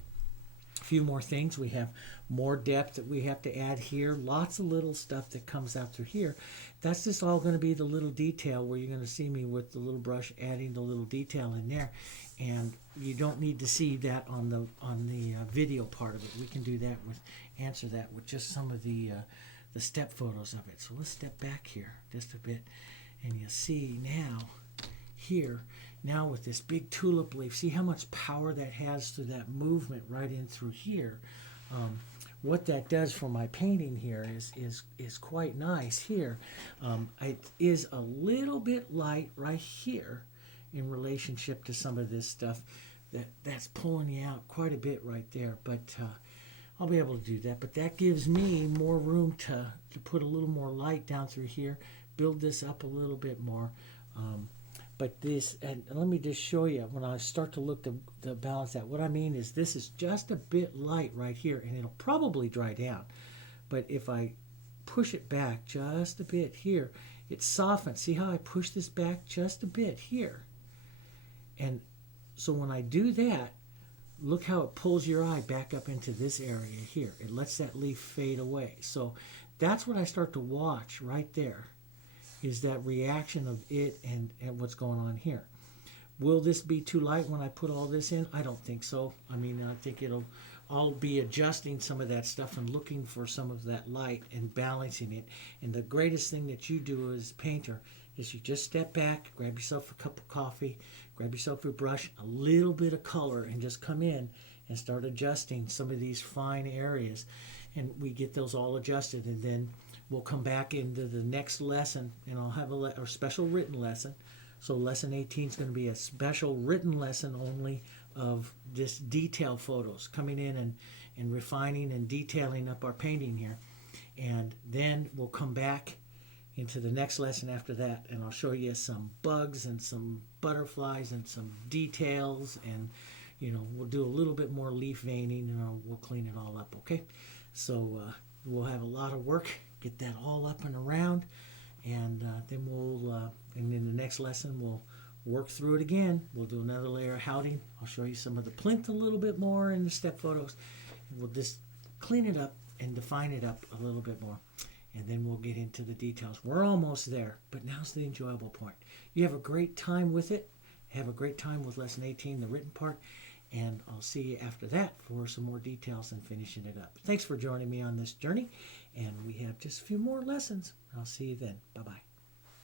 a few more things. We have more depth that we have to add here. Lots of little stuff that comes out through here. That's just all going to be the little detail where you're going to see me with the little brush adding the little detail in there. And you don't need to see that on the video part of it. We can do that answer that with just some of the step photos of it. So let's step back here just a bit, and you'll see now here. Now with this big tulip leaf, see how much power that has through that movement right in through here. What that does for my painting here is quite nice here. It is a little bit light right here in relationship to some of this stuff that's pulling you out quite a bit right there. But I'll be able to do that. But that gives me more room to put a little more light down through here, build this up a little bit more. But this, and let me just show you, when I start to look to balance that, what I mean is this is just a bit light right here, and it'll probably dry down. But if I push it back just a bit here, it softens. See how I push this back just a bit here? And so when I do that, look how it pulls your eye back up into this area here. It lets that leaf fade away. So that's what I start to watch right there, is that reaction of it and what's going on here. Will this be too light when I put all this in? I don't think so. I mean, I think I'll be adjusting some of that stuff and looking for some of that light and balancing it. And the greatest thing that you do as a painter is you just step back, grab yourself a cup of coffee, grab yourself a brush, a little bit of color, and just come in and start adjusting some of these fine areas. And we get those all adjusted, and then we'll come back into the next lesson, and I'll have a special written lesson. So lesson 18 is going to be a special written lesson only of just detail photos, coming in and refining and detailing up our painting here. And then we'll come back into the next lesson after that, and I'll show you some bugs and some butterflies and some details, and we'll do a little bit more leaf veining, and we'll clean it all up, okay? So we'll have a lot of work, get that all up and around, and then and in the next lesson we'll work through it again. We'll do another layer of houting. I'll show you some of the plinth a little bit more in the step photos, and we'll just clean it up and define it up a little bit more, and then we'll get into the details. We're almost there, but now's the enjoyable part. You have a great time with it. Have a great time with lesson 18, the written part, and I'll see you after that for some more details and finishing it up. Thanks for joining me on this journey, and we have just a few more lessons. I'll see you then. Bye-bye.